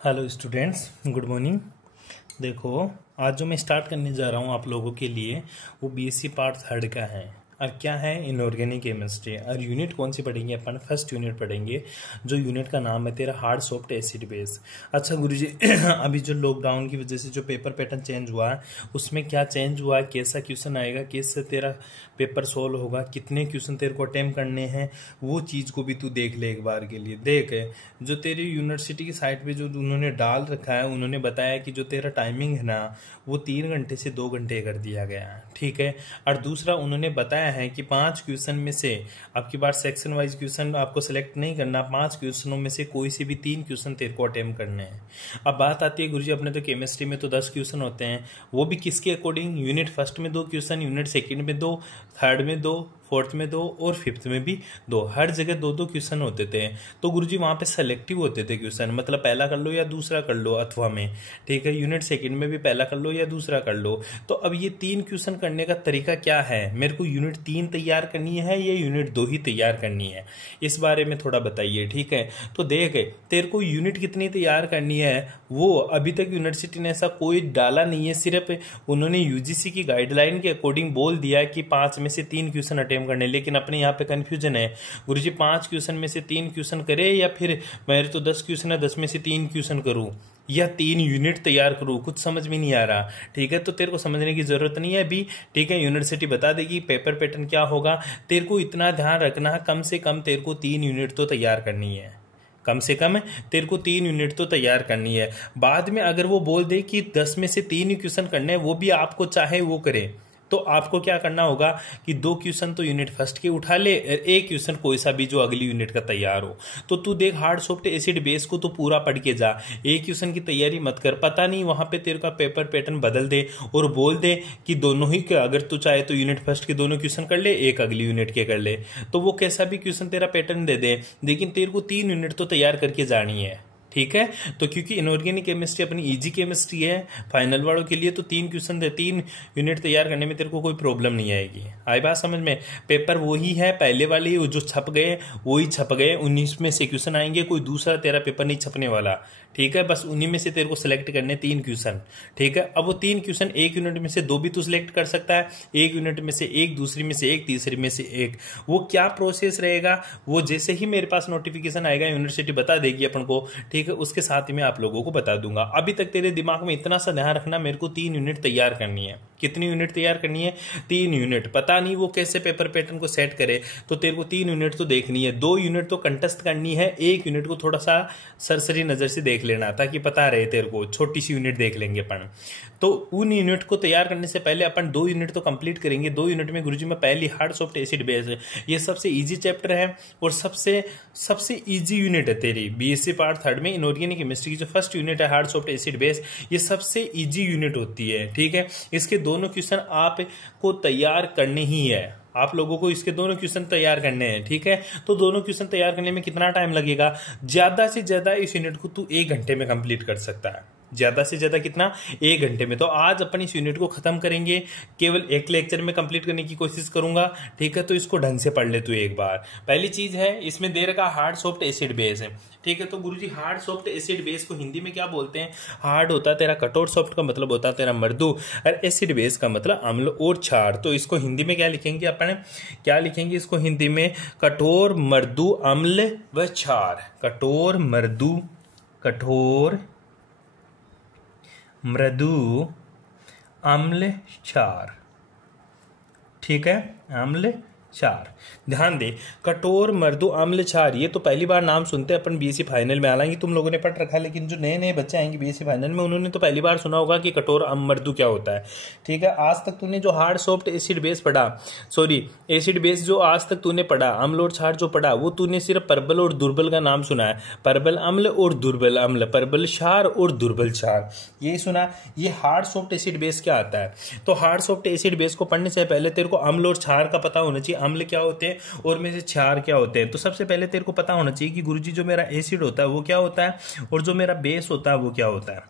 Hello students, good morning. देखो, आज जो मैं स्टार्ट करने जा रहा हूँ आप लोगों के लिए वो बीएससी पार्ट थर्ड का है। और क्या है? Inorganic chemistry. और यूनिट कौन सी पढ़ेंगे अपन? फर्स्ट यूनिट पढ़ेंगे, जो यूनिट का नाम है तेरा हार्ड सॉफ्ट एसिड बेस। अच्छा गुरुजी, अभी जो लॉकडाउन की वजह से जो पेपर पैटर्न चेंज हुआ है उसमें क्या चेंज हुआ है, कैसा क्वेश्चन आएगा, कैसे तेरा पेपर सोल्व होगा, कितने क्वेश्चन तेरे को अटेम्प्ट करने हैं, वो चीज़ को भी तू देख ले एक बार के लिए। देख, जो तेरी यूनिवर्सिटी की साइट पे जो उन्होंने डाल रखा है, उन्होंने बताया कि जो तेरा टाइमिंग है ना वो 3 घंटे से 2 घंटे कर दिया गया है, ठीक है। और दूसरा उन्होंने बताया है कि 5 क्वेश्चन में से आपकी बार सेक्शन वाइज क्वेश्चन आपको सेलेक्ट नहीं करना, 5 क्वेश्चनों में से कोई से भी 3 क्वेश्चन तेरे को अटेम्प्ट करने हैं। अब बात आती है गुरुजी, अपने तो केमिस्ट्री में तो 10 क्वेश्चन होते हैं, वो भी किसके अकॉर्डिंग? यूनिट फर्स्ट में 2 क्वेश्चन, यूनिट सेकंड में 2, थर्ड में 2, फोर्थ में 2 और फिफ्थ में भी 2। हर जगह 2-2 क्वेश्चन होते थे। तो गुरुजी वहां पे सेलेक्टिव होते थे क्वेश्चन, मतलब पहला कर लो या दूसरा कर लो अथवा में, ठीक है। यूनिट सेकंड में भी पहला कर लो या दूसरा कर लो। तो अब ये 3 क्वेश्चन करने का तरीका क्या है? मेरे को यूनिट 3 तैयार करनी है या यूनिट 2 ही तैयार करनी है, इस बारे में थोड़ा बताइए, ठीक है। तो देख, तेरे को यूनिट कितनी तैयार करनी है वो अभी तक यूनिवर्सिटी ने ऐसा कोई डाला नहीं है। सिर्फ उन्होंने यूजीसी की गाइडलाइन के अकॉर्डिंग बोल दिया है कि 5 में से 3 क्वेश्चन अटेम्प्ट करने। लेकिन अपने यहाँ पे कंफ्यूजन है गुरुजी, 5 क्वेश्चन में से 3 क्वेश्चन करे या फिर मेरे तो 10 क्वेश्चन है, 10 में से 3 क्वेश्चन करूं या 3 यूनिट तैयार करूं, कुछ समझ में नहीं आ रहा, ठीक है। तो तेरे को समझने की जरूरत नहीं है अभी, ठीक है। यूनिवर्सिटी बता देगी पेपर पैटर्न क्या होगा। तेरे को इतना ध्यान रखना है, कम से कम तेरे को 3 यूनिट तो तैयार करनी है, कम से कम तेरे को 3 यूनिट तो तैयार करनी है। बाद में अगर वो बोल दे कि 10 में से 3 ही क्वेश्चन करने हैं, वो भी आपको चाहे वो करे, तो आपको क्या करना होगा कि 2 क्वेश्चन तो यूनिट फर्स्ट के उठा ले, एक क्वेश्चन कोई सा भी जो अगली यूनिट का तैयार हो। तो तू देख, हार्ड सॉफ्ट एसिड बेस को तो पूरा पढ़ के जा, एक क्वेश्चन की तैयारी मत कर। पता नहीं वहां पे तेरे का पेपर पैटर्न बदल दे और बोल दे कि दोनों ही, अगर तू चाहे तो यूनिट फर्स्ट के दोनों क्वेश्चन कर ले, एक अगली यूनिट के कर ले, तो वो कैसा भी क्वेश्चन तेरा पैटर्न दे दे, लेकिन तेरे को 3 यूनिट तो तैयार करके जानी है, ठीक है। तो क्योंकि इनऑर्गेनिक केमिस्ट्री अपनी इजी केमिस्ट्री है फाइनल वालों के लिए, तो 3 क्वेश्चन 3 यूनिट तैयार करने में तेरे को कोई प्रॉब्लम नहीं आएगी। आई बात समझ में? पेपर वही है, पहले वाले जो छप गए वही छप गए, 19 में से क्वेश्चन आएंगे, कोई दूसरा तेरा पेपर नहीं छपने वाला, ठीक है। बस उन्हीं में से तेरे को सिलेक्ट करने 3 क्वेश्चन, ठीक है। अब वो 3 क्वेश्चन एक यूनिट में से 2 भी तू सिलेक्ट कर सकता है, एक यूनिट में से 1, दूसरी में से 1, तीसरी में से 1। वो क्या प्रोसेस रहेगा वो जैसे ही मेरे पास नोटिफिकेशन आएगा यूनिवर्सिटी बता देगी अपन को, ठीक है। उसके साथ ही मैं आप लोगों को बता दूंगा। अभी तक तेरे दिमाग में इतना सा ध्यान रखना, मेरे को 3 यूनिट तैयार करनी है। कितनी यूनिट तैयार करनी है? 3 यूनिट। पता नहीं वो कैसे पेपर पैटर्न को सेट करे, तो तेरे को 3 यूनिट तो देखनी है। 2 यूनिट तो कंटेस्ट करनी है, 1 यूनिट को थोड़ा सा सरसरी नजर से देख लेना ताकि पता रहे तेरे को, छोटी सी यूनिट देख लेंगे अपन। तो उन यूनिट को तैयार करने से पहले अपन 2 यूनिट तो कंप्लीट करेंगे। 2 यूनिट में गुरुजी में पहली हार्ड सॉफ्ट एसिड बेस है, ये सबसे इजी चैप्टर है और सबसे इजी यूनिट है तेरी बीएससी पार्ट थर्ड में। इनऑर्गेनिक केमिस्ट्री की जो फर्स्ट यूनिट है हार्ड सॉफ्ट एसिड बेस, ये सबसे इजी यूनिट होती है, ठीक है। इसके दोनों क्वेश्चन आपको तैयार करने ही है, आप लोगों को इसके दोनों क्वेश्चन तैयार करने हैं, ठीक है। तो दोनों क्वेश्चन तैयार करने में कितना टाइम लगेगा? ज्यादा से ज्यादा इस यूनिट को तू 1 घंटे में कंप्लीट कर सकता है। ज्यादा से ज्यादा कितना? 1 घंटे में। तो आज अपन इस यूनिट को खत्म करेंगे, केवल एक लेक्चर में कंप्लीट करने की कोशिश करूंगा, ठीक है। तो इसको ढंग से पढ़ ले तू एक बार। पहली चीज है, इसमें दे रखा हार्ड सॉफ्ट एसिड बेस है, ठीक है। तो गुरुजी हार्ड सॉफ्ट एसिड बेस को हिंदी में क्या बोलते हैं? हार्ड होता है तेरा कठोर, सॉफ्ट का मतलब होता है तेरा मृदु, और एसिड बेस का मतलब अम्ल और क्षार। तो इसको हिंदी में क्या लिखेंगे अपन? क्या लिखेंगे इसको हिंदी में? कठोर, मृदु, अम्ल व क्षार। कठोर, मृदु, अम्ल, क्षार, ठीक है। अम्ल, क्षार। ध्यान दे, कठोर, मृदु, अम्ल, क्षार, ये तो पहली बार नाम सुनते हैं अपन बीएससी फाइनल में। हालांकि तुम लोगों ने पढ़ रखा है, लेकिन जो नए नए बच्चे आएंगे बीएससी फाइनल में उन्होंने तो पहली बार सुना होगा कि कठोर, अम्ल, मृदु क्या होता है, ठीक है। आज तक तूने जो हार्ड सॉफ्ट एसिड बेस पढ़ा, एसिड बेस जो आज तक तूने पढ़ा, अम्ल और क्षार जो पढ़ा, वो तूने सिर्फ प्रबल और दुर्बल का नाम सुना है। प्रबल अम्ल और दुर्बल अम्ल, प्रबल क्षार और दुर्बल क्षार, यही सुना। ये हार्ड सॉफ्ट एसिड बेस क्या आता है? तो हार्ड सॉफ्ट एसिड बेस को पढ़ने से पहले तेरे को अम्ल और क्षार का पता होना चाहिए। अम्ल क्या होते हैं और में से क्षार क्या होते हैं। तो सबसे पहले तेरे को पता होना चाहिए कि गुरुजी जो मेरा एसिड होता है वो क्या होता है और जो मेरा बेस होता है वो क्या होता है।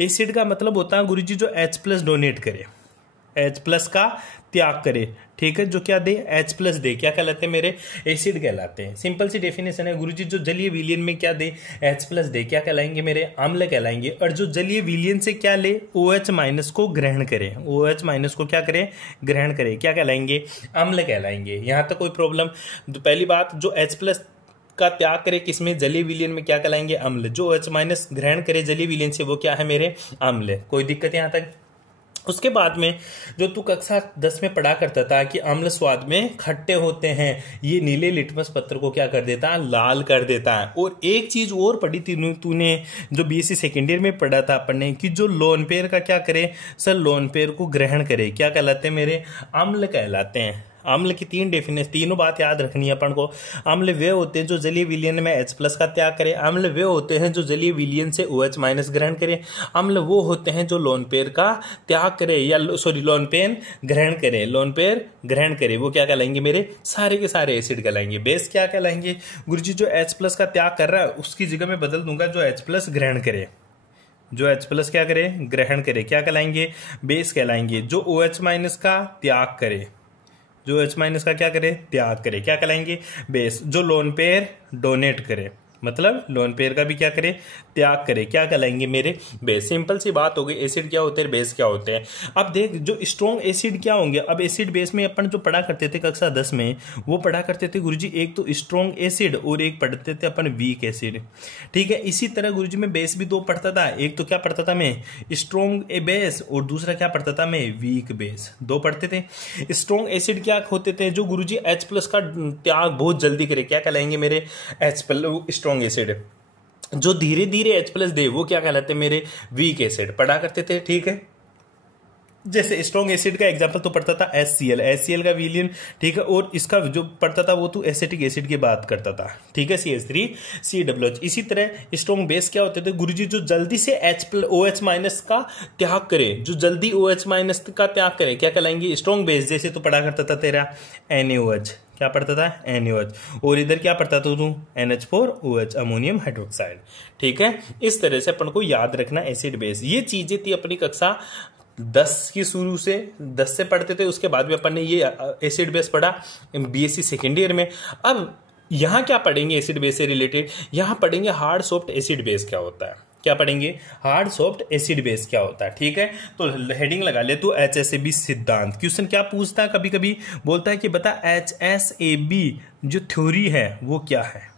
एसिड का मतलब होता है गुरुजी जो H+ डोनेट करे, H प्लस का त्याग करे, ठीक है, जो क्या दे, H प्लस दे, क्या कहलाते हैं मेरे, एसिड कहलाते हैं। सिंपल सी डेफिनेशन है गुरुजी, जो जलीय विलयन में क्या दे, H प्लस दे, क्या कहलाएंगे मेरे, अम्ल कहलाएंगे। और जो जलीय विलयन से क्या ले, OH माइनस को ग्रहण करे, OH माइनस को क्या करे, ग्रहण करे, क्या कहलाएंगे, अम्ल कहलाएंगे। यहाँ तक कोई प्रॉब्लम? तो पहली बात, जो H प्लस का त्याग करे किसमें, जलीय विलयन में, क्या कहलाएंगे, अम्ल। जो OH माइनस ग्रहण करे जलीय विलयन से, वो क्या है मेरे, अम्ल। कोई दिक्कत यहाँ तक? उसके बाद में जो तू कक्षा 10 में पढ़ा करता था कि अम्ल स्वाद में खट्टे होते हैं, ये नीले लिटमस पत्र को क्या कर देता है, लाल कर देता है। और एक चीज और पढ़ी थी तूने, जो बीएससी सेकेंड ईयर में पढ़ा था अपन ने, कि जो लोन पेयर का क्या करे सर, लोन पेयर को ग्रहण करे, क्या कहलाते हैं मेरे, अम्ल कहलाते हैं। अम्ल की तीन डेफिनेशन, तीनों बात याद रखनी है अपन को। अम्ल वे होते हैं जो जलीय विलयन में H प्लस का त्याग करें, अम्ल वे होते हैं जो जलीय विलयन से OH माइनस ग्रहण करें, अम्ल वो होते हैं जो लोन पेयर का त्याग करे, या सॉरी लोन पेयर ग्रहण करे, लोन पेयर ग्रहण करे, वो क्या कहलाएंगे मेरे, सारे के सारे एसिड कहलाएंगे। बेस क्या कहलाएंगे गुरुजी, जो H प्लस का त्याग कर रहा है उसकी जगह में बदल दूंगा, जो H प्लस ग्रहण करे, जो H प्लस क्या करे, ग्रहण करे, क्या कहलाएंगे, बेस कहलाएंगे। जो OH माइनस का त्याग करे, जो H माइनस का क्या करे, त्याग करे, क्या कहलाएंगे, बेस। जो लोन पेयर डोनेट करे, मतलब लोन पेयर का भी क्या करे, त्याग करे, क्या कहलाएंगे मेरे, बेस। सिंपल सी बात हो गई, एसिड क्या होते हैं, बेस क्या होते हैं। अब देख, जो स्ट्रॉन्ग एसिड क्या होंगे। अब एसिड बेस में अपन जो पढ़ा करते थे कक्षा 10 में, वो पढ़ा करते थे गुरुजी, एक तो स्ट्रॉन्ग एसिड और एक पढ़ते थे अपन वीक एसिड, ठीक है। इसी तरह गुरुजी में बेस भी दो पढ़ता था, एक तो क्या पढ़ता था मैं, स्ट्रॉन्ग ए बेस, और दूसरा क्या पढ़ता था मैं, वीक बेस, दो पढ़ते थे। स्ट्रॉन्ग एसिड क्या होते थे, जो गुरुजी H प्लस का त्याग बहुत जल्दी करे, क्या कहलाएंगे मेरे, H प्लस स्ट्रॉन्ग एसिड। जो धीरे धीरे H प्लस दे, वो क्या कहलाते हैं मेरे, वीक एसिड, पढ़ा करते थे, ठीक है। जैसे स्ट्रॉन्ग एसिड का एग्जांपल तो पढ़ता था HCl का विलयन, ठीक है, और इसका जो पढ़ता था वो तो एसिटिक एसिड की बात करता था, ठीक है, CH3COH। इसी तरह स्ट्रॉन्ग बेस क्या होते थे गुरुजी, जो जल्दी से OH माइनस का त्याग करे, जो जल्दी OH माइनस का त्याग करे, क्या कहलाएंगे, स्ट्रॉन्ग बेस। जैसे तो पढ़ा करता था तेरा NaOH, क्या पढ़ता था, NaOH, और इधर क्या पढ़ता था तू, NH4OH, अमोनियम हाइड्रोक्साइड, ठीक है। इस तरह से अपन को याद रखना एसिड बेस। ये चीजें थी अपनी कक्षा 10 की, शुरू से 10 से पढ़ते थे, उसके बाद भी अपन ने ये एसिड बेस पढ़ा बीएससी सेकेंड ईयर में। अब यहाँ क्या पढ़ेंगे एसिड बेस से रिलेटेड, यहाँ पढ़ेंगे हार्ड सॉफ्ट एसिड बेस क्या होता है, क्या पढ़ेंगे, हार्ड सॉफ्ट एसिड बेस क्या होता है, ठीक है। तो हेडिंग लगा ले तू, HSAB सिद्धांत। क्वेश्चन क्या पूछता है, कभी कभी बोलता है कि बता HSAB जो थ्योरी है वो क्या है,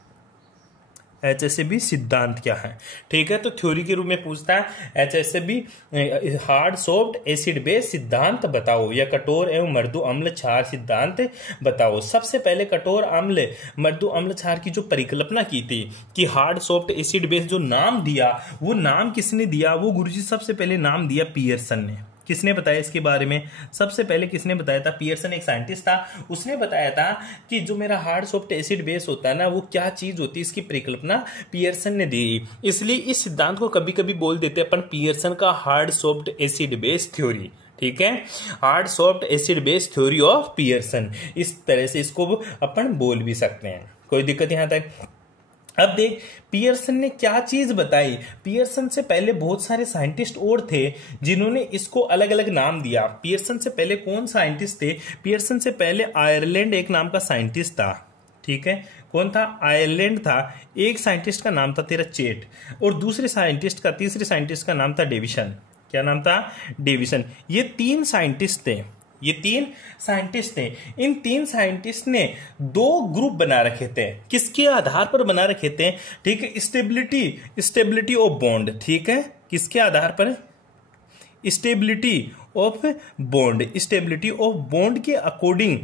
HSAB सिद्धांत क्या है, ठीक है। तो थ्योरी के रूप में पूछता है HSAB hard soft acid base सिद्धांत बताओ, या कठोर एवं मृदु अम्ल क्षार सिद्धांत बताओ। सबसे पहले कठोर अम्ल मृदु अम्ल क्षार की जो परिकल्पना की थी कि हार्ड सॉफ्ट एसिड बेस, जो नाम दिया, वो नाम किसने दिया, वो गुरुजी सबसे पहले नाम दिया पियर्सन ने। किसने बताया इसके बारे में, सबसे पहले किसने बताया था, पियर्सन, एक साइंटिस्ट था, उसने बताया था कि जो मेरा हार्ड सॉफ्ट एसिड बेस होता है ना, वो क्या चीज होती है, इसकी परिकल्पना पियर्सन ने दी। इसलिए इस सिद्धांत को कभी कभी बोल देते हैं अपन पियर्सन का hard soft acid base theory, ठीक है, hard soft acid base theory of Pearson, इस तरह से इसको अपन बोल भी सकते हैं। कोई दिक्कत यहां तक? अब देख पियर्सन ने क्या चीज बताई। पियर्सन से पहले बहुत सारे साइंटिस्ट और थे जिन्होंने इसको अलग अलग नाम दिया। पियर्सन से पहले कौन साइंटिस्ट थे, पियर्सन से पहले आयरलैंड एक नाम का साइंटिस्ट था, ठीक है। कौन था, आयरलैंड था। एक साइंटिस्ट का नाम था तेरा चेट, और दूसरे साइंटिस्ट का, तीसरे साइंटिस्ट का नाम था डेविसन। क्या नाम था, डेविसन। ये तीन साइंटिस्ट थे, ये तीन साइंटिस्ट थे। इन तीन साइंटिस्ट ने दो ग्रुप बना रखे थे, किसके आधार पर बना रखे थे, ठीक है, स्टेबिलिटी ऑफ बॉन्ड, ठीक है, किसके आधार पर, stability of bond, stability of bond के अकॉर्डिंग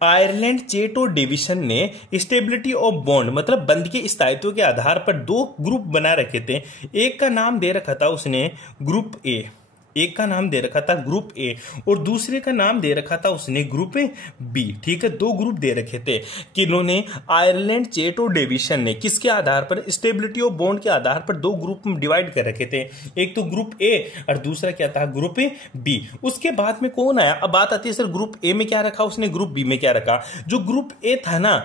आयरलैंड, चेट और डेविसन ने स्टेबिलिटी ऑफ बॉन्ड मतलब बंध के स्थायित्व के आधार पर दो ग्रुप बना रखे थे। एक का नाम दे रखा था उसने ग्रुप ए, एक का नाम दे रखा था ग्रुप ए, और दूसरे का नाम दे रखा था उसने ग्रुप बी, ठीक है। दो ग्रुप दे रखे थे कि इन्होंने आयरलैंड, चेट और डेविसन ने किसके आधार पर, स्टेबिलिटी ऑफ बॉन्ड के आधार पर दो ग्रुप में डिवाइड कर रखे थे। एक तो ग्रुप ए और दूसरा क्या था, ग्रुप बी। उसके बाद में कौन आया, अब बात आती है सर ग्रुप ए में क्या रखा उसने, ग्रुप बी में क्या रखा। जो ग्रुप ए था ना,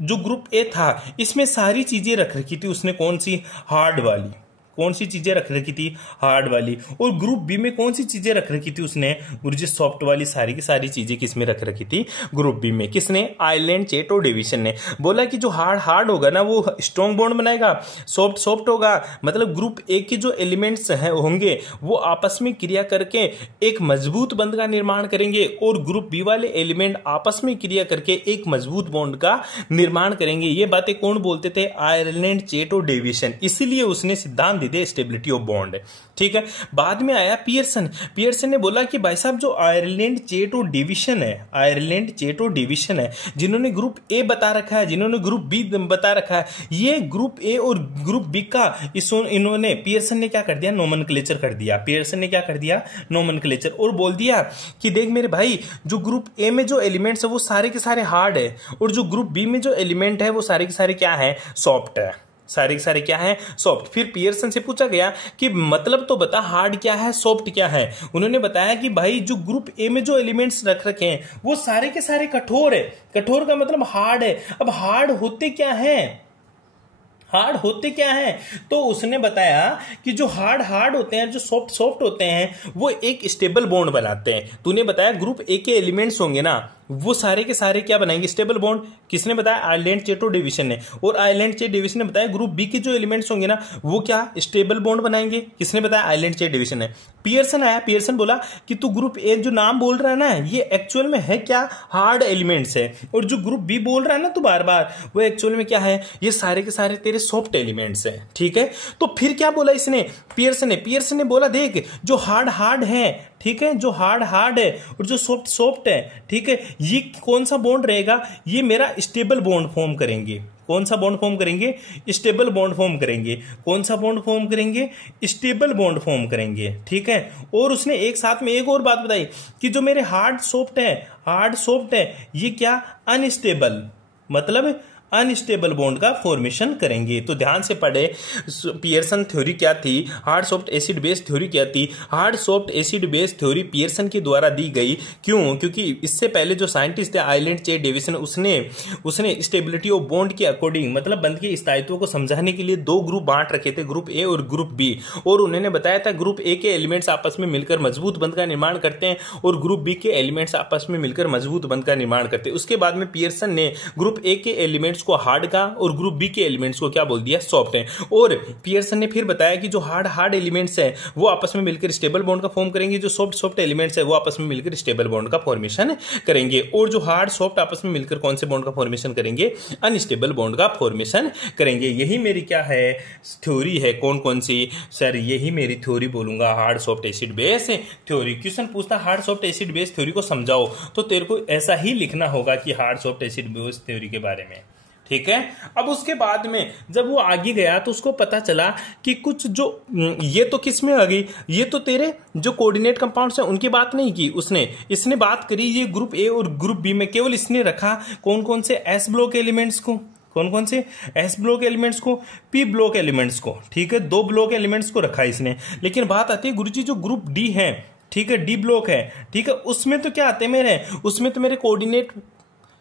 जो ग्रुप ए था इसमें सारी चीजें रख रखी थी उसने, कौन सी, हार्ड वाली, कौन सी चीजें रख रखी थी, हार्ड वाली। और ग्रुप बी में कौन सी चीजें रख रखी थी उसने, गुरुजी सॉफ्ट वाली सारी की सारी चीजें किसमें रख रखी थी, ग्रुप बी में। किसने, आयरलैंड चेट और डेविसन ने। बोला कि जो हार्ड हार्ड होगा ना वो स्ट्रॉन्ग बॉन्ड बनाएगा, सॉफ्ट सॉफ्ट होगा, मतलब ग्रुप ए के जो एलिमेंट्स हैं होंगे वो आपस में क्रिया करके एक मजबूत बंध का निर्माण करेंगे, और ग्रुप बी वाले एलिमेंट आपस में क्रिया करके एक मजबूत बॉन्ड का निर्माण करेंगे। ये बातें कौन बोलते थे, आयरलैंड चेट और डेविसन। इसीलिए उसने सिद्धांत दे दिया स्टेबिलिटी ऑफ बॉन्ड। ठीक है, बाद में आया पियर्सन। पियर्सन ने बोला कि भाई साहब जो आयरलैंड चेट और डेविसन है, आयरलैंड चेट और डेविसन है, जिन्होंने ग्रुप ए बता रखा है, जिन्होंने ग्रुप बी बता रखा है, ये ग्रुप ए और ग्रुप बी का इन्होंने पियर्सन ने क्या कर दिया, नोमेनक्लेचर कर दिया। पियर्सन ने क्या कर दिया, नोमेनक्लेचर, और बोल दिया कि देख मेरे भाई, जो ग्रुप ए में जो एलिमेंट्स है वो सारे के सारे हार्ड है, और जो ग्रुप बी में जो एलिमेंट है वो सारे के सारे क्या है, सॉफ्ट है। सारे के सारे क्या है, सॉफ्ट। फिर पियर्सन से पूछा गया कि मतलब तो बता, हार्ड क्या है, सॉफ्ट क्या है। उन्होंने बताया कि भाई जो ग्रुप ए में जो एलिमेंट्स रख रखे हैं वो सारे के सारे कठोर है। कठोर का मतलब हार्ड है। अब हार्ड होते क्या है, हार्ड होते क्या हैं, तो उसने बताया कि जो हार्ड हार्ड होते हैं, जो सॉफ्ट सॉफ्ट होते हैं, वो एक स्टेबल बॉन्ड बनाते हैं। तूने बताया ग्रुप ए के एलिमेंट्स होंगे ना, वो सारे के सारे क्या बनाएंगे, स्टेबल बॉन्ड। किसने बताया, आयरलैंड चेट और डेविसन ने। और आयरलैंड चेट डेविसन ने बताया ग्रुप बी के जो एलिमेंट्स होंगे ना वो क्या स्टेबल बॉन्ड बनाएंगे। किसने बताया, आयरलैंड चेट डेविसन ने। पियर्सन आया, पियर्सन बोला कि तू ग्रुप ए जो नाम बोल रहा है ना ये एक्चुअल में है क्या, हार्ड एलिमेंट्स है, और जो ग्रुप बी बोल रहा है ना तू बार बार, वो एक्चुअल में क्या है, ये सारे के सारे तेरे सॉफ्ट एलिमेंट्स हैं। ठीक है, तो फिर क्या बोला इसने, पियर्सन ने बोला देख जो हार्ड हार्ड है, ठीक है, जो हार्ड हार्ड है और जो सॉफ्ट सॉफ्ट है, ठीक है, ये कौन सा बॉन्ड रहेगा, ये मेरा स्टेबल बॉन्ड फॉर्म करेंगे। कौन सा बॉन्ड फॉर्म करेंगे, स्टेबल बॉन्ड फॉर्म करेंगे। कौन सा बॉन्ड फॉर्म करेंगे, स्टेबल बॉन्ड फॉर्म करेंगे। ठीक है, और उसने एक साथ में एक और बात बताई कि जो मेरे हार्ड सॉफ्ट है ये क्या, अनस्टेबल, मतलब अनस्टेबल बॉन्ड का फॉर्मेशन करेंगे। तो ध्यान से पढ़े, पियर्सन थ्योरी क्या थी, hard soft acid base theory क्या थी। Hard soft acid base theory Pearson के द्वारा दी गई। क्यों, क्योंकि इससे पहले जो साइंटिस्ट थे आयरलैंड चेट डेविसन, उसने स्टेबिलिटी ऑफ बॉन्ड के अकॉर्डिंग, मतलब बंध के स्थायित्व को समझाने के लिए दो ग्रुप बांट रखे थे, ग्रुप ए और ग्रुप बी। और उन्होंने बताया था ग्रुप ए के एलिमेंट्स आपस में मिलकर मजबूत बंध का निर्माण करते हैं, और ग्रुप बी के एलिमेंट्स आपस में मिलकर मजबूत बंध का निर्माण करते हैं। उसके बाद में पियर्सन ने ग्रुप ए के एलिमेंट्स को हार्ड का और ग्रुप बी के एलिमेंट्स को क्या बोल दिया, सॉफ्ट है। और पियर्सन ने फिर बताया कि जो हार्ड एलिमेंट्स हैं वो आपस में मिलकर स्टेबल बॉन्ड का फॉर्म करेंगे, जो सॉफ्ट एलिमेंट्स है वो आपस में मिलकर स्टेबल बॉन्ड का फॉर्मेशन करेंगे, और जो हार्ड सॉफ्ट आपस में मिलकर कौन से बॉन्ड का फॉर्मेशन करेंगे, अनस्टेबल बॉन्ड का फॉर्मेशन करेंगे। यही मेरी क्या है, थ्योरी है। कौन कौन सी, सर यही मेरी थ्योरी बोलूंगा, hard soft acid base theory. Question पूछता hard soft acid base theory को समझाओ, तो तेरे को ऐसा ही लिखना होगा कि hard soft acid base theory के बारे में। ठीक है, अब उसके बाद में जब वो आगे गया तो उसको पता चला कि कुछ जो ये तो किस में आ गई, ये तो तेरे जो कोऑर्डिनेट कंपाउंड्स हैं उनकी बात नहीं की इसने बात करी ये ग्रुप ए और ग्रुप बी में। केवल इसने रखा कौन कौन से, एस ब्लॉक एलिमेंट्स को, कौन कौन से, एस ब्लॉक एलिमेंट्स को, पी ब्लॉक एलिमेंट्स को। ठीक है, दो ब्लॉक एलिमेंट्स को रखा इसने। लेकिन बात आती है गुरुजी जो ग्रुप डी है, ठीक है, डी ब्लॉक है, ठीक है, उसमें तो क्या आते हैं मेरे, उसमें तो मेरे कोऑर्डिनेट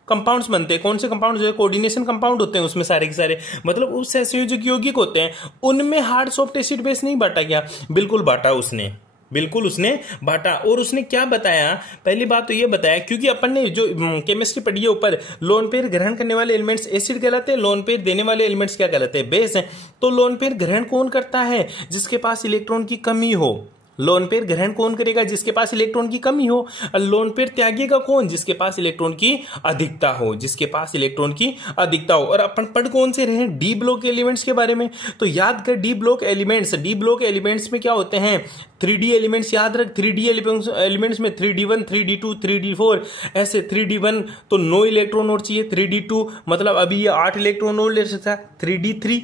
कंपाउंड्स बनते हैं। कौन से कंपाउंड, जो कोऑर्डिनेशन कंपाउंड होते हैं उसमें सारे के सारे, मतलब उस सहसंयोजक यौगिक होते हैं, उनमें हार्ड सॉफ्ट एसिड बेस नहीं बांटा गया, बिल्कुल बांटा उसने, बिल्कुल उसने बांटा। और उसने क्या बताया, पहली बात तो ये बताया, क्योंकि अपन ने जो केमिस्ट्री पढ़ी है ऊपर, लोन पेयर ग्रहण करने वाले एलिमेंट्स एसिड कहलाते हैं, लोन पेयर देने वाले एलिमेंट्स क्या कहलाते हैं, बेस हैं। तो लोन पेयर ग्रहण कौन करता है, जिसके पास इलेक्ट्रॉन की कमी हो। लोन पेयर ग्रहण कौन करेगा, जिसके पास इलेक्ट्रॉन की कमी हो। और लोन पेयर त्यागेगा कौन, जिसके पास इलेक्ट्रॉन की अधिकता हो, जिसके पास इलेक्ट्रॉन की अधिकता हो। और अपन पढ़ कौन से रहे, डी ब्लॉक एलिमेंट्स के बारे में। तो याद कर डी ब्लॉक एलिमेंट्स में क्या होते हैं, 3D एलिमेंट्स याद रख। 3D एलिमेंट्स में 3D1, 3D2, 3D4, ऐसे 3D1 तो 9 इलेक्ट्रॉन और चाहिए, 3D2 मतलब अभी ये 8 इलेक्ट्रॉन और ले सकता है, 3D3,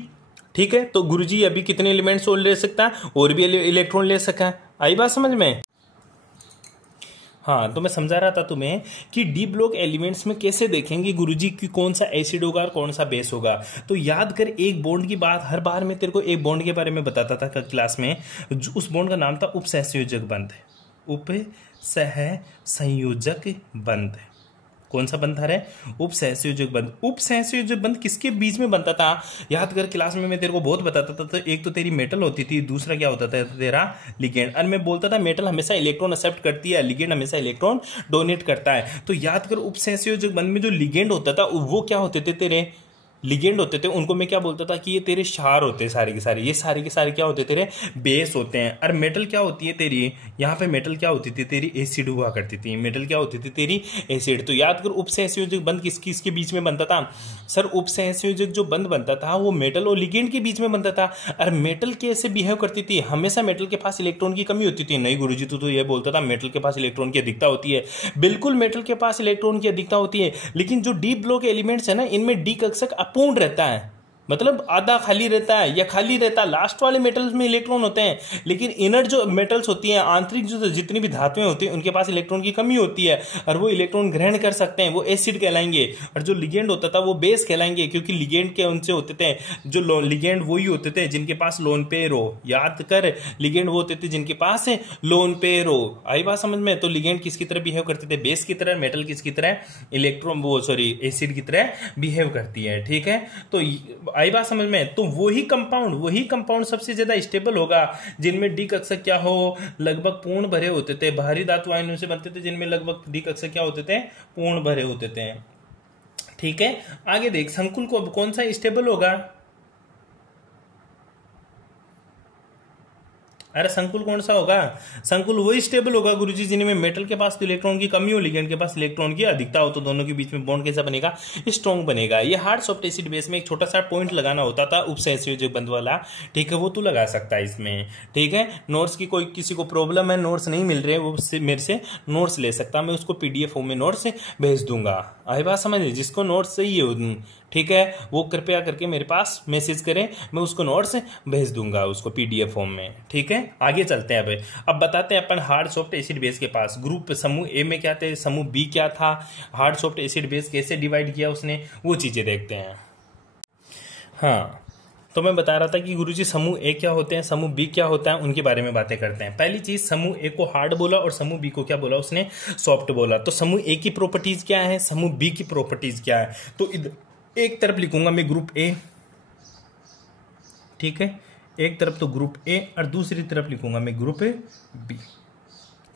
ठीक है। तो गुरुजी अभी कितने एलिमेंट्स और ले सकता है, और भी इलेक्ट्रॉन ले सका है। आई बात समझ में? हाँ, तो मैं समझा रहा था तुम्हें कि डी ब्लॉक एलिमेंट्स में कैसे देखेंगे गुरुजी कि कौन सा एसिड होगा और कौन सा बेस होगा। तो याद कर, एक बॉन्ड की बात, हर बार मैं तेरे को एक बॉन्ड के बारे में बताता था क्लास में। उस बॉन्ड का नाम था उपसहसंयोजक बंध। उपसहसंयोजक बंध। कौन सा बंध है? उपसहसंयोजक बंध। उपसहसंयोजक बंध किसके बीच में बनता था? याद कर, क्लास में मैं तेरे को बहुत बताता था। तो एक तो तेरी मेटल होती थी, दूसरा क्या होता था तेरा? लिगेंड। और मैं बोलता था मेटल हमेशा इलेक्ट्रॉन एक्सेप्ट करती है, लिगेंड हमेशा इलेक्ट्रॉन डोनेट करता है। तो याद कर, उपसहसंयोजक बंध में जो लिगेंड होता था वो क्या होते थे तेरे? लिगेंड होते थे। उनको मैं क्या बोलता था कि ये तेरे क्षार होते हैं सारे के सारे, ये सारे के सारे क्या होते हैं तेरे? बेस होते हैं। और मेटल क्या होती है तेरी? यहाँ पे मेटल क्या होती थी तेरी? एसिड हुआ करती थी। मेटल क्या होती थी तेरी? एसिड। तो याद कर, उपसहसंयोजक बंध किसके बीच में बनता था? सर, उपसहसंयोजक जो बंध बनता था वो मेटल और लिगेंड के बीच में बनता था। और मेटल कैसे बिहेव करती थी? हमेशा मेटल के पास इलेक्ट्रॉन की कमी होती थी। नहीं गुरुजी, तू तो ये बोलता था मेटल के पास इलेक्ट्रॉन की अधिकता होती है। बिल्कुल मेटल के पास इलेक्ट्रॉन की अधिकता होती है, लेकिन जो डी ब्लॉक एलिमेंट्स है ना, इनमें डी कक्षक अपूर्ण रहता है। मतलब आधा खाली रहता है या खाली रहता है। लास्ट वाले मेटल्स में इलेक्ट्रॉन होते हैं, लेकिन इनर जो मेटल्स होती हैं, आंतरिक जो जितनी भी धातुएं होती हैं, उनके पास इलेक्ट्रॉन की कमी होती है और वो इलेक्ट्रॉन ग्रहण कर सकते हैं, वो एसिड कहलाएंगे। और जो लिगेंड होता था वो बेस कहलाएंगे, क्योंकि लिगेंड के उनसे होते थे जो लिगेंड वही होते थे जिनके पास लोन पेयर हो। याद कर, लिगेंड वो होते थे जिनके पास लोन पेयर हो। आई बात समझ में? तो लिगेंड किसकी तरह बिहेव करते थे? बेस की तरह। मेटल किसकी तरह? इलेक्ट्रॉन एसिड की तरह बिहेव करती है। ठीक है, तो आई बात समझ में? तो वही कंपाउंड सबसे ज्यादा स्टेबल होगा जिनमें डी कक्षक क्या हो? लगभग पूर्ण भरे होते थे। भारी धातु आयनों से बनते थे जिनमें लगभग डी कक्षक क्या होते थे? पूर्ण भरे होते थे। ठीक है, आगे देख, संकुल को कौन सा स्टेबल होगा? अरे संकुल कौन सा होगा? संकुल वही स्टेबल होगा गुरुजी जिनमें मेटल के पास तो इलेक्ट्रॉन की कमी हो, लिगेंड के पास इलेक्ट्रॉन की अधिकता हो। तो दोनों के बीच में बॉन्ड कैसा बनेगा? स्ट्रॉन्ग बनेगा। ये हार्ड सॉफ्ट एसिड बेस में एक छोटा सा पॉइंट लगाना होता था, उपसहसंयोजक बंध वाला। ठीक है, वो तू लगा सकता है इसमें। ठीक है, नोट्स की कोई किसी को प्रॉब्लम है, नोट्स नहीं मिल रहे, वो मेरे से नोट्स ले सकता, मैं उसको पीडीएफ फॉर्म में नोट्स भेज दूंगा। आई बात समझ? जिसको नोट्स चाहिए, ठीक है, वो कृपया करके मेरे पास मैसेज करें, मैं उसको नोट्स भेज दूंगा उसको पीडीएफ फॉर्म में। ठीक है, आगे चलते हैं। अब बताते हैं अपन हार्ड सॉफ्ट एसिड बेस के पास। ग्रुप समूह ए में क्या थे, समूह बी क्या था, हार्ड सॉफ्ट एसिड बेस कैसे डिवाइड किया उसने, वो चीजें देखते हैं। हाँ, तो मैं बता रहा था कि गुरुजी समूह ए क्या होते हैं, समूह बी क्या होता है, उनके बारे में बातें करते हैं। पहली चीज, समूह ए को हार्ड बोला और समूह बी को क्या बोला उसने? सॉफ्ट बोला। तो समूह ए की प्रॉपर्टीज क्या है, समूह बी की प्रॉपर्टीज क्या है? तो एक तरफ लिखूंगा मैं ग्रुप ए, ठीक है, एक तरफ तो ग्रुप ए और दूसरी तरफ लिखूंगा मैं ग्रुप बी।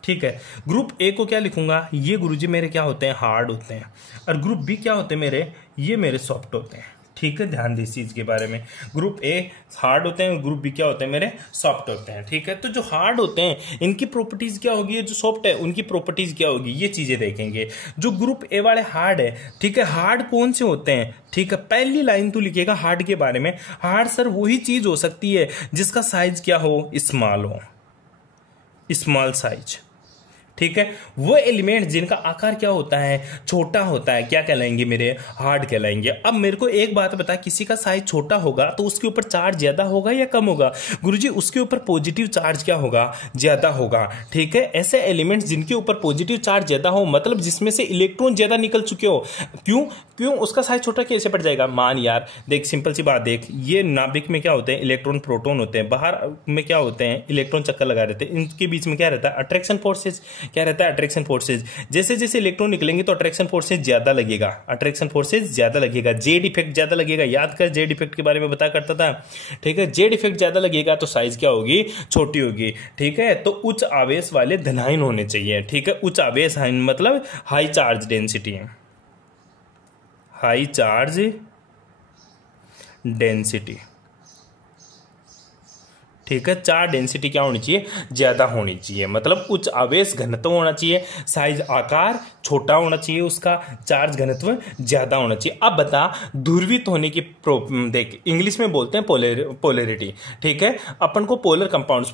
ठीक है, ग्रुप ए को क्या लिखूंगा? ये गुरुजी मेरे क्या होते हैं? हार्ड होते हैं। और ग्रुप बी क्या होते हैं मेरे? ये मेरे सॉफ्ट होते हैं। ठीक है, ध्यान दे इस चीज के बारे में। ग्रुप ए हार्ड होते हैं और ग्रुप बी क्या होते हैं मेरे? सॉफ्ट होते हैं। ठीक है, तो जो हार्ड होते हैं इनकी प्रॉपर्टीज क्या होगी, जो सॉफ्ट है उनकी प्रॉपर्टीज क्या होगी, ये चीजें देखेंगे। जो ग्रुप ए वाले हार्ड है, ठीक है, हार्ड कौन से होते हैं? ठीक है, पहली लाइन तू लिखेगा हार्ड के बारे में। हार्ड सर वही चीज हो सकती है जिसका साइज क्या हो? स्मॉल हो, स्मॉल साइज। ठीक है, वो एलिमेंट जिनका आकार क्या होता है? छोटा होता है, क्या कहलाएंगे मेरे? हार्ड कहलाएंगे। अब मेरे को एक बात बता, किसी का साइज छोटा होगा तो उसके ऊपर चार्ज ज्यादा होगा या कम होगा? गुरुजी उसके ऊपर पॉजिटिव चार्ज क्या होगा? ज्यादा होगा। ठीक है, ऐसे एलिमेंट्स जिनके ऊपर पॉजिटिव चार्ज ज्यादा हो, मतलब जिसमें से इलेक्ट्रॉन ज्यादा निकल चुके हो, क्यों उसका साइज छोटा कैसे पड़ जाएगा? मान यार देख, सिंपल सी बात देख, ये नाभिक में क्या होते हैं? इलेक्ट्रॉन प्रोटॉन होते हैं। बाहर में क्या होते हैं? इलेक्ट्रॉन चक्कर लगा रहते हैं। इनके बीच में क्या रहता है? Attraction forces. क्या रहता है? Attraction forces. जैसे जैसे इलेक्ट्रॉन निकलेंगे तो अट्रैक्शन फोर्सेज ज्यादा लगेगा, अट्रैक्शन फोर्सेज ज्यादा लगेगा, जेड इफेक्ट ज्यादा लगेगा। याद कर, जेड इफेक्ट के बारे में बता करता था। ठीक है, जेड इफेक्ट ज्यादा लगेगा तो साइज क्या होगी? छोटी होगी। ठीक है, तो उच्च आवेश वाले धनायन होने चाहिए। ठीक है, उच्च आवेश आयन मतलब high charge density, high charge density. ठीक है, चार्ज डेंसिटी क्या होनी चाहिए? ज्यादा होनी चाहिए, मतलब उच्च आवेश घनत्व होना चाहिए, साइज आकार छोटा होना चाहिए, उसका चार्ज घनत्व ज्यादा होना चाहिए। अब बता, ध्रुवित होने की देख, इंग्लिश में बोलते हैं पोलैरिटी। ठीक है, अपन को पोलर कंपाउंड्स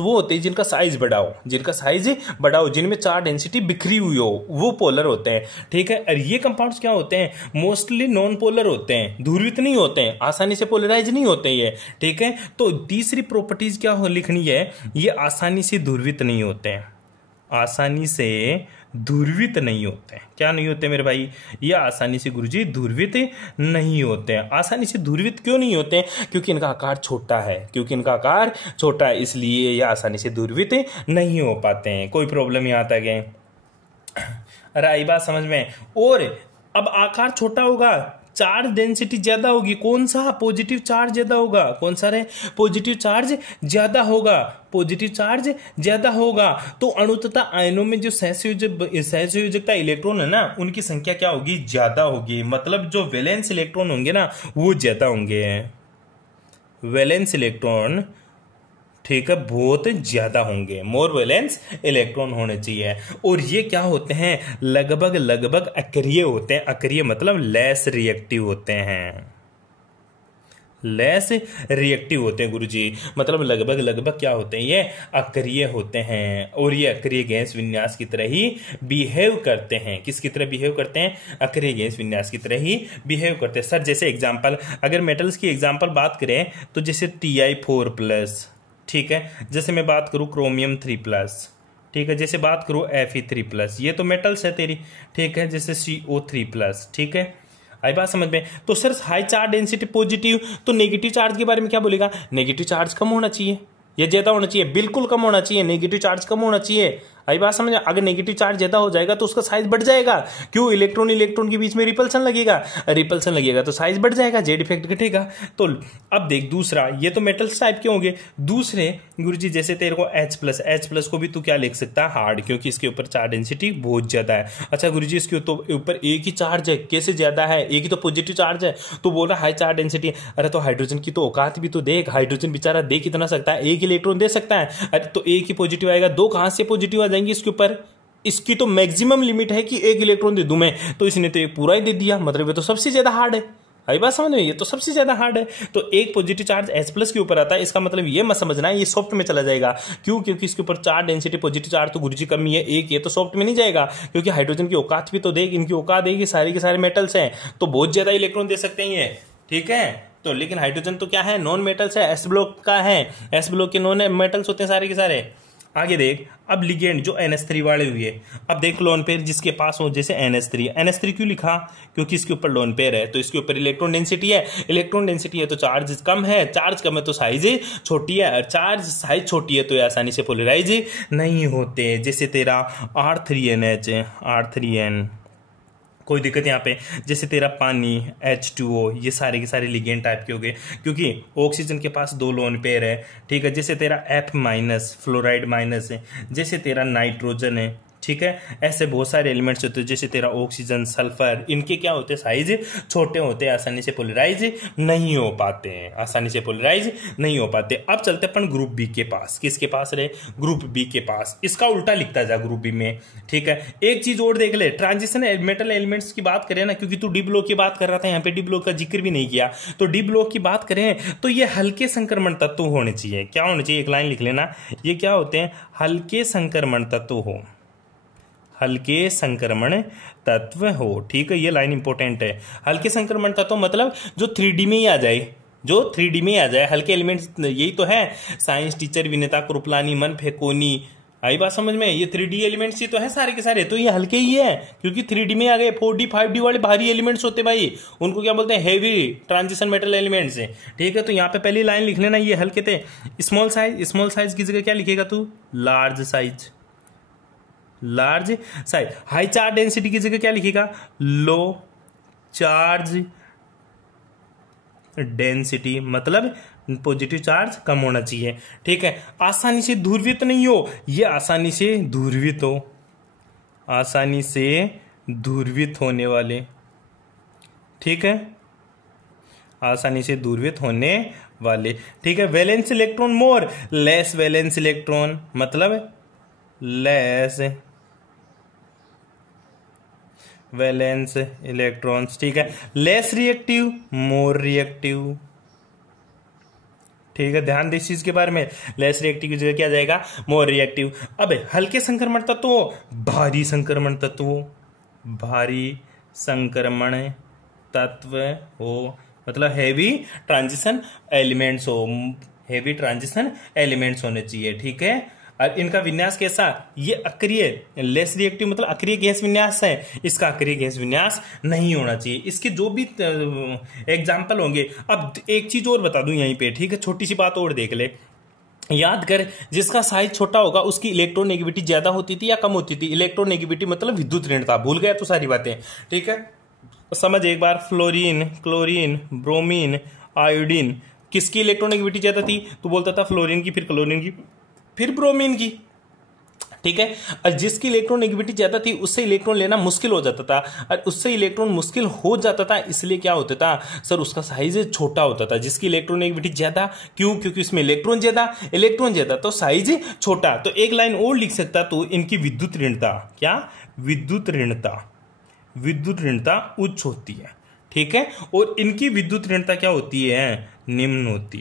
वो होते हैं जिनका साइज बड़ा हो, जिनमें चार्ज डेंसिटी बिखरी हुई हो, वो पोलर होते हैं। ठीक है, और ये कंपाउंड्स क्या होते हैं? मोस्टली नॉन पोलर होते हैं, ध्रुवित नहीं होते हैं, आसानी से पोलराइज नहीं होते ये। ठीक है, तो तीसरी प्रॉपर्टीज क्या हो लिखनी है? ये आसानी से ध्रुवित नहीं होते हैं, आसानी से ध्रुवित नहीं होते हैं। क्या नहीं होते मेरे भाई? ये आसानी से गुरुजी ध्रुवित नहीं होते हैं। आसानी से ध्रुवित क्यों नहीं होते हैं? क्योंकि इनका आकार छोटा है, इसलिए ये आसानी से ध्रुवित नहीं हो पाते हैं। कोई प्रॉब्लम यहाँ तक है? अरे आई बात समझ में। और अब आकार छोटा होगा, चार्ज डेंसिटी ज्यादा होगी, कौन सा? पॉजिटिव चार्ज ज्यादा होगा। कौन सा रे? पॉजिटिव चार्ज ज्यादा होगा, पॉजिटिव चार्ज ज्यादा होगा। तो अणु तथा आयनों में जो सहसंयोजकता इलेक्ट्रॉन है ना, उनकी संख्या क्या होगी? ज्यादा होगी। मतलब जो वैलेंस इलेक्ट्रॉन होंगे ना, वो ज्यादा होंगे। वैलेंस इलेक्ट्रॉन, ठीक है, बहुत ज्यादा होंगे। मोर वैलेंस इलेक्ट्रॉन होने चाहिए। और ये क्या होते हैं? लगभग अक्रिय होते हैं। अक्रिय मतलब लेस रिएक्टिव होते हैं, लेस रिएक्टिव होते हैं गुरुजी। मतलब लगभग क्या होते हैं? ये अक्रिय होते हैं। और ये अक्रिय गैस विन्यास की तरह ही बिहेव करते हैं। किसकी तरह बिहेव करते हैं? अक्रिय गैस विन्यास की तरह ही बिहेव करते हैं। सर जैसे एग्जाम्पल, अगर मेटल्स की एग्जाम्पल बात करें तो जैसे Ti4+, ठीक है, जैसे मैं बात करूं क्रोमियम 3+, ठीक है, जैसे बात करूं Fe3+, ये तो मेटल्स है तेरी, ठीक है, जैसे CO3+, ठीक है, आई बात समझ में। तो sir high charge density positive, तो नेगेटिव चार्ज के बारे में क्या बोलेगा? नेगेटिव चार्ज कम होना चाहिए या ज्यादा होना चाहिए? बिल्कुल कम होना चाहिए, नेगेटिव चार्ज कम होना चाहिए। आई बात समझ। अगर नेगेटिव चार्ज ज्यादा हो जाएगा तो उसका साइज बढ़ जाएगा। क्यों? इलेक्ट्रॉन इलेक्ट्रॉन के बीच में रिपल्सन लगेगा, रिपल्सन लगेगा तो साइज बढ़ जाएगा, जेड इफेक्ट घटेगा। तो अब देख दूसरा, ये तो मेटल्स टाइप के होंगे। दूसरे गुरुजी जैसे तेरे को H+ को भी तू क्या लिख सकता है? हार्ड, क्योंकि इसके ऊपर चार्ज डेंसिटी बहुत ज्यादा है। अच्छा गुरुजी इसके तो ऊपर एक ही चार्ज है, कैसे ज्यादा है? एक ही तो पॉजिटिव चार्ज है, तो बोल रहा हाई चार्ज डेंसिटी। अरे तो हाइड्रोजन की तो औकात भी तो देख, हाइड्रोजन बेचारा दे कितना सकता है? एक इलेक्ट्रॉन दे सकता है। अरे तो एक ही पॉजिटिव आएगा, दो कहां से पॉजिटिव आ जाएंगे इसके ऊपर? इसकी तो मैक्सिमम लिमिट है कि एक इलेक्ट्रॉन दे दूं मैं, तो इसने तो एक पूरा ही दे दिया। मतलब ये तो सबसे ज्यादा हार्ड है। आई बात समझ में? ये तो सबसे ज्यादा हार्ड है। तो एक पॉजिटिव चार्ज H+ के ऊपर आता है, इसका मतलब ये मत समझना ये सॉफ्ट में चला जाएगा। क्यों? क्योंकि इसके ऊपर चार्ज डेंसिटी पॉजिटिव चार्ज तो गुरुजी कम ही है, एक ये तो सॉफ्ट में नहीं जाएगा। क्योंकि हाइड्रोजन की औकात भी तो देख, इनकी औकात है कि सारे के सारे मेटल्स हैं, तो बहुत ज्यादा इलेक्ट्रॉन दे सकते हैं ये, ठीक है। तो लेकिन हाइड्रोजन तो क्या है? नॉन मेटल्स है, S ब्लॉक का है, S ब्लॉक के नॉन मेटल्स होते हैं सारे के सारे। आगे देख, अब लिगेंड जो NH3 वाले हुए, अब देख लोन पेयर जिसके पास हो, जैसे NH3 क्यों लिखा? क्योंकि इसके ऊपर लोन पेयर है, तो इसके ऊपर इलेक्ट्रॉन डेंसिटी है। इलेक्ट्रॉन डेंसिटी है तो चार्ज कम है, चार्ज कम है तो साइज छोटी है, और चार्ज साइज छोटी है तो ये आसानी से पोलराइज नहीं होते। जैसे तेरा R3NH, R3N, कोई दिक्कत यहाँ पे। जैसे तेरा पानी H2O, ये सारे के सारे लिगेंड टाइप के हो गए, क्योंकि ऑक्सीजन के पास दो लोन पेयर है, ठीक है। जैसे तेरा F-, फ्लोराइड माइनस है, जैसे तेरा नाइट्रोजन है, ठीक है। ऐसे बहुत सारे एलिमेंट्स होते हैं, जैसे तेरा ऑक्सीजन, सल्फर, इनके क्या होते हैं? साइज छोटे होते हैं, आसानी से पोलराइज नहीं हो पाते हैं, आसानी से पोलराइज नहीं हो पाते। अब चलते अपन ग्रुप बी के पास। किसके पास रे? ग्रुप बी के पास। इसका उल्टा लिखता जा ग्रुप बी में, ठीक है। एक चीज और देख ले, ट्रांजिशन मेटल एलिमेंट्स की बात करें ना, क्योंकि तू डी ब्लॉक की बात कर रहा था, यहाँ पे डी ब्लॉक का जिक्र भी नहीं किया, तो डी ब्लॉक की बात करें तो ये हल्के संक्रमण तत्व होने चाहिए। क्या होने चाहिए? एक लाइन लिख लेना, ये क्या होते हैं? हल्के संक्रमण तत्व हो, हल्के संक्रमण तत्व हो, ठीक है। ये लाइन इंपॉर्टेंट है। हल्के संक्रमण तत्व मतलब जो 3D में ही आ जाए, जो 3D में आ जाए। हल्के एलिमेंट्स यही तो है। साइंस टीचर विनीता कृपलानी, मन फेकोनी, आई बात समझ में? ये 3D एलिमेंट्स ही तो है सारे के सारे, तो ये हल्के ही है क्योंकि 3D में आ गए। 4D 5D वाले भारी एलिमेंट्स होते भाई, उनको क्या बोलते हैं? हेवी ट्रांजिशन मेटल एलिमेंट्स है, ठीक है। तो यहाँ पे पहली लाइन लिख लेना, ये हल्के थे। स्मॉल साइज की जगह क्या लिखेगा तू? Large size, large size. High charge density की जगह क्या लिखेगा? लो चार्ज डेंसिटी, मतलब पॉजिटिव चार्ज कम होना चाहिए, ठीक है। आसानी से ध्रुवित नहीं हो, ये आसानी से ध्रुवित हो, आसानी से ध्रुवित होने वाले, ठीक है, आसानी से ध्रुवित होने वाले, ठीक है। वैलेंस इलेक्ट्रॉन मोर, लेस वैलेंस इलेक्ट्रॉन, मतलब लेस वैलेंस इलेक्ट्रॉन्स, ठीक है। लेस रिएक्टिव, मोर रिएक्टिव, ठीक है। ध्यान दे इस चीज के बारे में, लेस रिएक्टिव की जगह क्या जाएगा? More reactive. अब हल्के संक्रमण तत्व, भारी संक्रमण तत्व, भारी संक्रमण तत्व हो, मतलब हैवी ट्रांजिशन एलिमेंट्स हो, हैवी ट्रांजिशन एलिमेंट्स होने चाहिए, ठीक है। और इनका विन्यास कैसा? ये अक्रिय, लेस रिएक्टिव मतलब अक्रिय गैस विन्यास है, इसका अक्रिय गैस विन्यास नहीं होना चाहिए। इसके जो भी एग्जाम्पल होंगे। अब एक चीज और बता दूं यहीं पे, ठीक है, छोटी सी बात और देख ले। याद कर, जिसका साइज छोटा होगा उसकी इलेक्ट्रोनेगेटिविटी ज्यादा होती थी या कम होती थी? इलेक्ट्रोनेगेटिविटी मतलब विद्युत ऋणता। भूल गया तो सारी बातें, ठीक है। समझ एक बार, फ्लोरीन, क्लोरीन, ब्रोमीन, आयोडीन, किसकी इलेक्ट्रोनेगेटिविटी ज्यादा थी? तो बोलता था फ्लोरीन की, फिर क्लोरीन की, फिर ब्रोमीन की, ठीक है। और जिसकी इलेक्ट्रोनेगेटिविटी ज्यादा थी उससे इलेक्ट्रॉन लेना मुश्किल हो जाता था, और उससे इलेक्ट्रॉन मुश्किल हो जाता था इसलिए क्या होता था सर, उसका साइज छोटा होता था। जिसकी इलेक्ट्रोनेगेटिविटी ज्यादा, क्यों? क्योंकि उसमें इलेक्ट्रॉन ज्यादा तो साइज छोटा। तो एक लाइन और लिख सकता तो इनकी विद्युत ऋणता, क्या? विद्युत ऋणता उच्च होती है, ठीक है। और इनकी विद्युत ऋणता क्या होती है? निम्न होती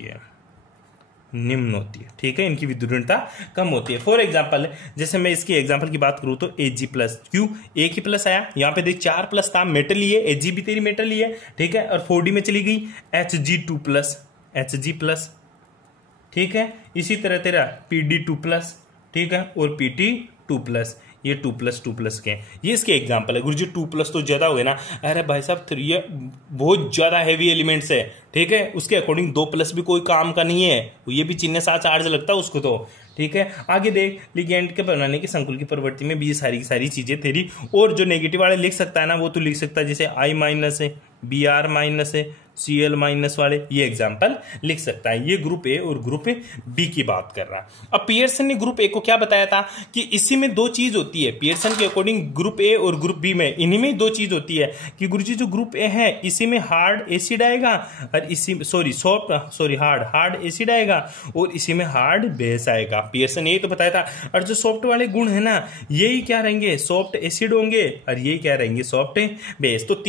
है, ठीक है। इनकी विद्युत ऋणता कम होती है। फॉर एग्जाम्पल, जैसे मैं इसकी एग्जाम्पल की बात करूं तो Ag प्लस, क्यों? एक ही प्लस आया, यहां पे देख 4 प्लस था, मेटल ही है, Ag भी तेरी मेटल ही है, ठीक है। और 4D में चली गई Hg2 प्लस, ठीक है। इसी तरह तेरा Pd2 प्लस, ठीक है, और Pt2 प्लस, ये 2 प्लस के हैं। ये इसके एग्जाम्पल है। गुरुजी 2 प्लस तो ज्यादा हो गए ना? अरे भाई साहब, ये बहुत ज्यादा हैवी एलिमेंट्स है, ठीक है। उसके अकॉर्डिंग 2 प्लस भी कोई काम का नहीं है, ये भी चिन्ह सा चार्ज लगता है उसको तो, ठीक है। आगे देख, लिगेंड के बनाने की संकुल की प्रवृत्ति में भी ये सारी की सारी चीजें तेरी। और जो नेगेटिव वाले लिख सकता है ना, वो तो लिख सकता है, जैसे I माइनस है, Br माइनस है, Cl माइनस वाले, ये एग्जाम्पल लिख सकता है। ये ग्रुप ए और ग्रुप बी की बात कर रहा है। अब पियर्सन ने ग्रुप ए को क्या बताया था कि इसी में 2 चीज होती है। पियर्सन के अकॉर्डिंग ग्रुप ए और ग्रुप बी में, इन्हीं में 2 चीज होती है कि गुरुजी जो ग्रुप ए है इसी में हार्ड एसिड आएगा, और इसी हार्ड एसिड आएगा, और इसी में हार्ड बेस आएगा। पियर्सन यही तो बताया था। और जो सॉफ्ट वाले गुण है ना, यही क्या रहेंगे? सॉफ्ट एसिड होंगे, और यही क्या रहेंगे? Soft base. तो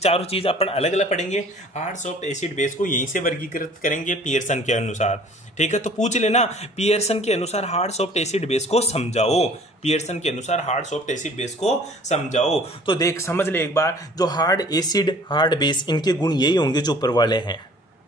चारों चीज अपन अलग अलग पढ़ेंगे। हार्ड, सॉफ्ट, एसिड, बेस को यहीं से वर्गीकृत करेंगे पियर्सन के अनुसार, ठीक है। तो पूछ लेना, पियर्सन के अनुसार हार्ड, सॉफ्ट, एसिड, बेस को समझाओ। पियर्सन के अनुसार हार्ड, सॉफ्ट, एसिड, बेस को समझाओ। तो देख, समझ ले एक बार, जो हार्ड एसिड, हार्ड बेस, इनके गुण यही होंगे जो ऊपर वाले हैं,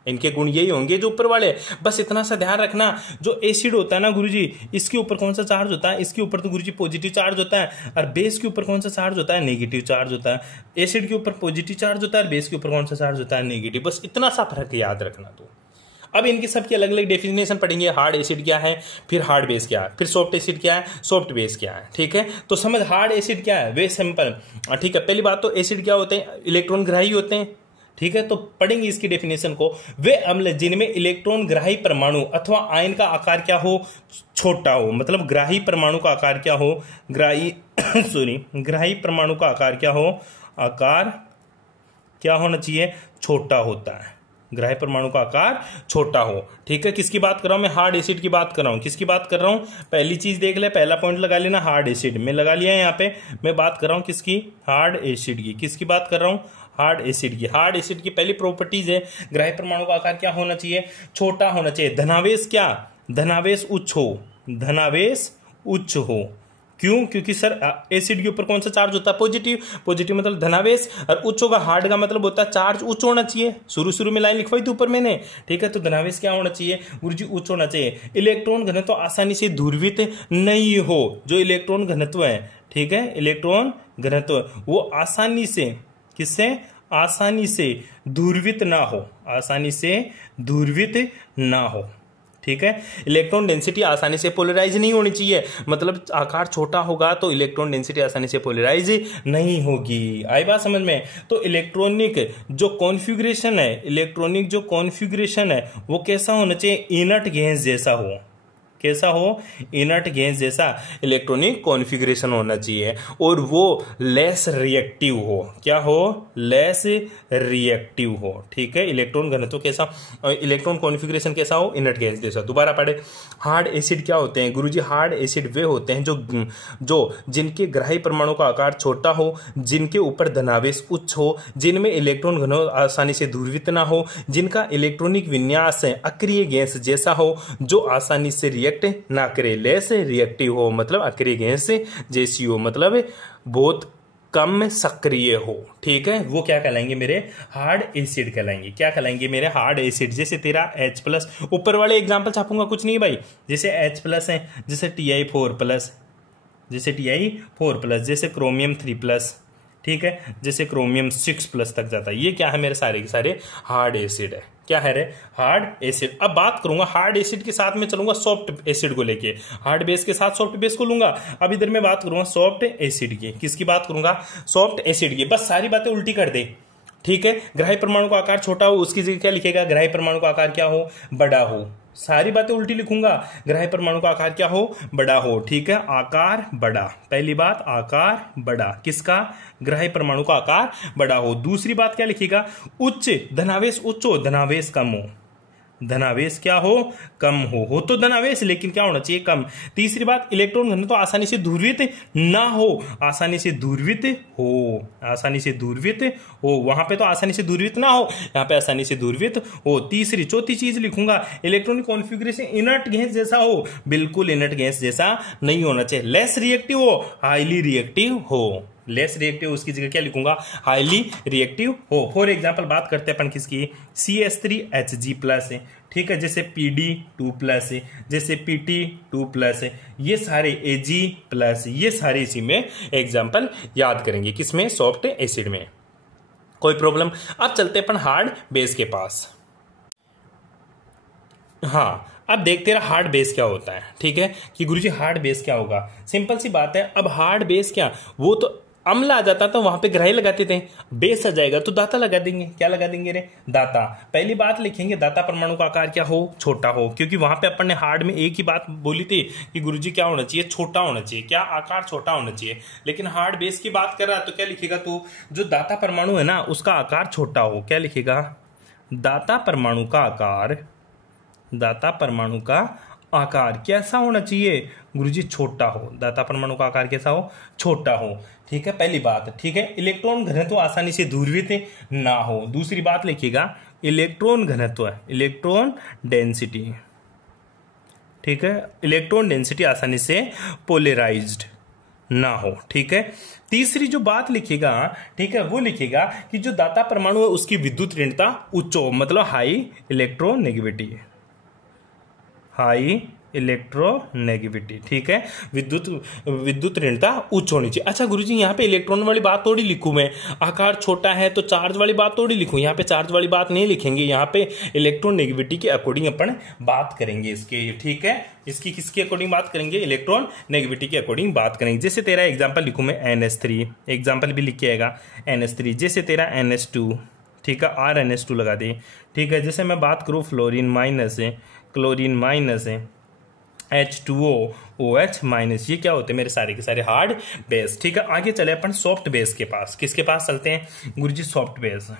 इनके गुण यही होंगे जो ऊपर वाले। बस इतना सा ध्यान रखना, जो एसिड होता है ना गुरुजी, इसके ऊपर कौन सा चार्ज होता है? इसके ऊपर तो गुरुजी पॉजिटिव चार्ज होता है। और बेस के ऊपर कौन सा चार्ज होता है? नेगेटिव चार्ज होता है। एसिड के ऊपर पॉजिटिव चार्ज होता है, और बेस के ऊपर कौन सा चार्ज होता है? नेगेटिव। बस इतना सा फर्क याद रखना। तो अब इनकी सबकी अलग अलग डेफिनेशन पढ़ेंगे। हार्ड एसिड क्या है, फिर हार्ड बेस क्या है, फिर सॉफ्ट एसिड क्या है, सॉफ्ट बेस क्या है, ठीक है। तो समझ, हार्ड एसिड क्या है, वे सिंपल, ठीक है। पहली बात तो एसिड क्या होते हैं? इलेक्ट्रॉन ग्राही होते हैं, ठीक है। तो पढ़ेंगे इसकी डेफिनेशन को। वे अम्ल जिनमें इलेक्ट्रॉन ग्राही परमाणु अथवा आयन का आकार क्या हो? छोटा हो। मतलब ग्राही परमाणु का आकार क्या हो? ग्राही परमाणु का आकार क्या हो? आकार क्या होना चाहिए? छोटा होता है। ग्राही परमाणु का आकार छोटा हो, ठीक है। किसकी बात कर रहा हूं मैं? हार्ड एसिड की बात कर रहा हूं। किसकी बात कर रहा हूं? पहली चीज देख ले, पहला पॉइंट लगा लेना, हार्ड एसिड में लगा लिया है यहाँ पे। मैं बात कर रहा हूं किसकी? हार्ड एसिड की। किसकी बात कर रहा हूं? हार्ड एसिड की। हार्ड एसिड की पहली प्रॉपर्टीज है, ग्राही परमाणु का आकार क्या होना चाहिए? छोटा होना चाहिए। धनावेश क्या? धनावेश उच्च हो। धनावेश उच्च हो। क्यों? क्योंकि सर एसिड के ऊपर कौन सा चार्ज होता है? पॉजिटिव। पॉजिटिव मतलब धनावेश, और उच्च होगा। हार्ड का मतलब होता है चार्ज उच्च होना चाहिए। शुरू में लाइन लिखवाई थी ऊपर मैंने, ठीक है। तो धनावेश क्या होना चाहिए गुरुजी? उच्च होना चाहिए। इलेक्ट्रॉन घनत्व आसानी से ध्रुवित नहीं हो। जो इलेक्ट्रॉन घनत्व है, ठीक है, इलेक्ट्रॉन घनत्व वो आसानी से, किससे? आसानी से ध्रुवित ना हो। आसानी से ध्रुवित ना हो, ठीक है। इलेक्ट्रॉन डेंसिटी आसानी से पोलराइज नहीं होनी चाहिए। मतलब आकार छोटा होगा तो इलेक्ट्रॉन डेंसिटी आसानी से पोलराइज नहीं होगी। आई बात समझ में? तो इलेक्ट्रॉनिक जो कॉन्फ़िगरेशन है, इलेक्ट्रॉनिक जो कॉन्फ़िगरेशन है वो कैसा होना चाहिए? इनर्ट गैस जैसा हो। कैसा हो? इनर्ट गैस जैसा इलेक्ट्रॉनिक कॉन्फ़िगरेशन होना चाहिए। और वो लेस रिएक्टिव हो। क्या हो? लेस रिएक्टिव हो, ठीक है। इलेक्ट्रॉन घनत्व कैसा, इलेक्ट्रॉन कॉन्फ़िगरेशन कैसा हो? इनर्ट गैस जैसा। दोबारा पढ़े, हार्ड एसिड क्या होते हैं गुरुजी? हार्ड एसिड वे होते हैं जो जिनके ग्राही परमाणु का आकार छोटा हो, जिनके ऊपर धनावेश उच्च हो, जिनमें इलेक्ट्रॉन घनत्व आसानी से ध्रुवित ना हो, जिनका इलेक्ट्रॉनिक विन्यास अक्रिय गैस जैसा हो, जो आसानी से रिएक्ट ना करे। लेस रिएक्टिव हो मतलब अक्रिय गैस जैसी हो, मतलब बहुत कम सक्रिय हो, ठीक है। वो क्या कहलाएंगे मेरे? हार्ड एसिड कहलाएंगे। क्या कहलाएंगे मेरे? Hard acid. जैसे तेरा H+, ऊपर वाले एग्जांपल छापूंगा, कुछ नहीं भाई। जैसे H+ है, जैसे Ti4+, जैसे Ti4+, जैसे क्रोमियम 3+, ठीक है, जैसे क्रोमियम 6+ तक जाता है। ये क्या है मेरे? सारे के सारे हार्ड एसिड है, क्या है रे? Hard acid. अब बात करूंगा हार्ड एसिड के साथ में चलूंगा सॉफ्ट एसिड को लेके, हार्ड बेस के साथ सॉफ्ट बेस को लूंगा। अब इधर मैं बात करूंगा सॉफ्ट एसिड की। किसकी बात करूंगा? सॉफ्ट एसिड की। बस सारी बातें उल्टी कर दे, ठीक है। ग्राही परमाणु का आकार छोटा हो, उसकी जगह क्या लिखेगा? ग्राही परमाणु का आकार क्या हो? बड़ा हो। सारी बातें उल्टी लिखूंगा, ग्राही परमाणु का आकार क्या हो? बड़ा हो, ठीक है। आकार बड़ा, पहली बात आकार बड़ा। किसका? ग्राही परमाणु का आकार बड़ा हो। दूसरी बात क्या लिखेगा? उच्च धनावेश उच्च हो, धनावेश कम हो। धनावेश क्या हो? कम हो तो धनावेश, लेकिन क्या होना चाहिए? कम। तीसरी बात, इलेक्ट्रॉन घनत्व तो आसानी से ध्रुवित ना हो, आसानी से ध्रुवित हो, आसानी से ध्रुवित हो। वहां पे तो आसानी से ध्रुवित ना हो, यहाँ पे आसानी से ध्रुवित हो। तीसरी चौथी चीज लिखूंगा, इलेक्ट्रॉनिक कॉन्फ़िगरेशन इनर्ट गैस जैसा हो, बिल्कुल इनर्ट गैस जैसा नहीं होना चाहिए। लेस रिएक्टिव हो, हाईली रिएक्टिव हो। लेस रिएक्टिव, उसकी जगह क्या लिखूंगा? हाईली रिएक्टिव हो। फॉर एग्जांपल बात करते हैं अपन किसकी? CH3Hg+ है, ठीक है। जैसे PD2+ है, जैसे PT2+ है, ये सारे Ag+, ये सारे इसी में एग्जांपल याद करेंगे। किसमें? सॉफ्ट एसिड में। कोई प्रॉब्लम? अब चलते हैं अपन हार्ड बेस के पास। हाँ, अब देख तेरा हार्ड बेस क्या होता है, ठीक है। कि गुरुजी हार्ड बेस क्या होगा? सिंपल सी बात है। अब हार्ड बेस क्या, वो तो अम्ल आ जाता तो वहां पे ग्राही लगाते थे, बेस आ जाएगा तो दाता लगा देंगे। क्या लगा देंगे रे? दाता। पहली बात लिखेंगे, दाता परमाणु का आकार क्या हो? छोटा हो, क्योंकि वहां पे अपन ने हार्ड में एक ही बात बोली थी कि गुरुजी क्या होना चाहिए? छोटा होना चाहिए। क्या? आकार छोटा होना चाहिए। लेकिन हार्ड बेस की बात कर रहा है तो क्या लिखेगा तू? जो दाता परमाणु है ना, उसका आकार छोटा हो। क्या लिखेगा? दाता परमाणु का आकार, दाता परमाणु का आकार कैसा होना चाहिए? गुरुजी छोटा हो। दाता परमाणु का आकार कैसा हो? छोटा हो, ठीक है। पहली बात, ठीक है। इलेक्ट्रॉन घनत्व आसानी से ध्रुवित ना हो। दूसरी बात लिखिएगा, इलेक्ट्रॉन घनत्व, इलेक्ट्रॉन डेंसिटी, ठीक है। इलेक्ट्रॉन डेंसिटी आसानी से पोलराइज्ड ना हो, ठीक है। तीसरी जो बात लिखेगा, ठीक है, वो लिखेगा कि जो दाता परमाणु है उसकी विद्युत ऋणता उच्च हो, मतलब हाई इलेक्ट्रोनेगेटिविटी, हाई इलेक्ट्रोनेगेटिविटी, ठीक है। विद्युत ऋणता उच्च होनी चाहिए। अच्छा गुरुजी, यहाँ पे इलेक्ट्रॉन वाली बात थोड़ी लिखूं मैं, आकार छोटा है तो चार्ज वाली बात थोड़ी लिखूं। यहाँ पे चार्ज वाली बात नहीं लिखेंगे, यहाँ पे इलेक्ट्रोनेगेटिविटी के अकॉर्डिंग अपन बात करेंगे इसके, ठीक है। इसकी किसके अकॉर्डिंग बात करेंगे? इलेक्ट्रॉन नेगेटिविटी के अकॉर्डिंग बात करेंगे। जैसे तेरा एग्जाम्पल लिखूं मैं NH3, एग्जाम्पल भी लिख के आएगा NH3। जैसे तेरा NH2, ठीक है, RNH2 लगा दे, ठीक है। जैसे मैं बात करूँ फ्लोरीन माइनस है, क्लोरीन माइनस है, H2O OH-, ये क्या होते हैं? मेरे सारे के सारे हार्ड बेस, ठीक है। आगे चले अपन सॉफ्ट बेस के पास। किसके पास चलते हैं गुरुजी? सॉफ्ट बेस,